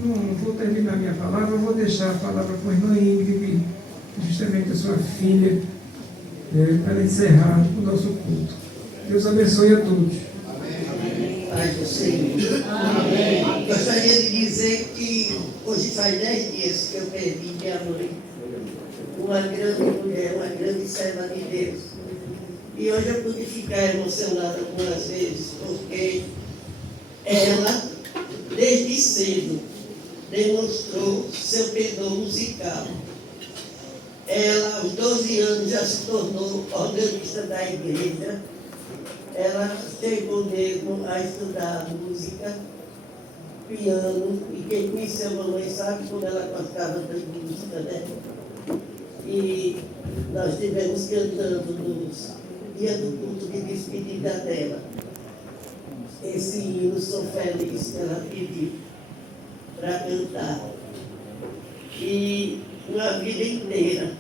Não vou terminar minha palavra, vou deixar a palavra com a irmã Ingrid, justamente a sua filha, para encerrar o nosso culto. Deus abençoe a todos. Paz do Senhor. Amém. Gostaria de dizer que hoje faz 10 dias que eu perdi minha mãe, uma grande mulher, uma grande serva de Deus. E hoje eu pude ficar emocionada algumas vezes, porque ela, desde cedo, demonstrou seu pendor musical. Ela, aos 12 anos, já se tornou organista da igreja. Ela chegou mesmo a estudar música, piano, e quem conheceu a mamãe sabe como ela gostava da música, né? E nós estivemos cantando nos dias do culto de despedida dela. Esse hino, Sou Feliz, que ela pediu para cantar. E uma vida inteira,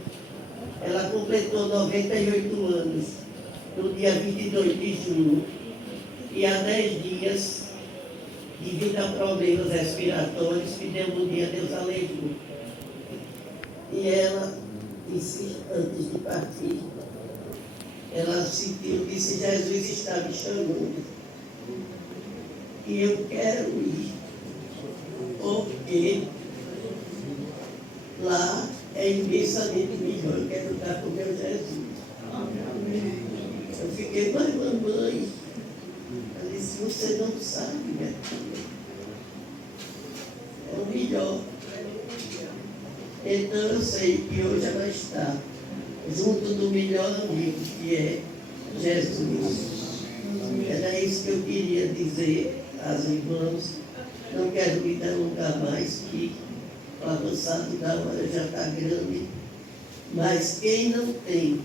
ela completou 98 anos. No dia 22 de junho, e há 10 dias devido a problemas respiratórios, pneumonia, Deus a levou. E ela disse, antes de partir, ela sentiu que se Jesus está me chamando. E eu quero ir, porque lá é imensamente melhor. Eu quero estar com meu Jesus. Eu fiquei, mas mamãe, ela disse, você não sabe, minha filha. É o melhor. Então eu sei que hoje ela está junto do melhor amigo, que é Jesus. Era isso que eu queria dizer às irmãs. Não quero me delongar mais, que o avançado da hora já está grande. Mas quem não tem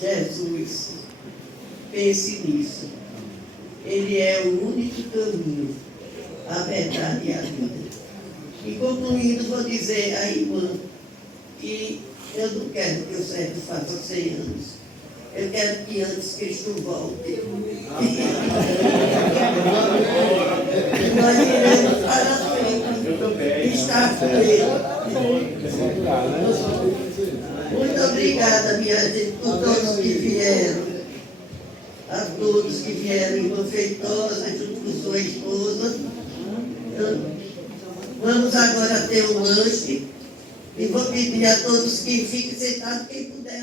Jesus, pense nisso. Ele é o único caminho, a verdade e a vida. E concluindo, vou dizer à irmã que eu não quero que o Sérgio faça 100 anos. Eu quero que antes Cristo volte. Nós iremos para frente. Estar com Ele. Muito obrigada, minha gente, por todos que vieram. A todos que vieram, irmã Feitosa, junto com sua esposa. Vamos agora ter um lanche. E vou pedir a todos que fiquem sentados, quem puder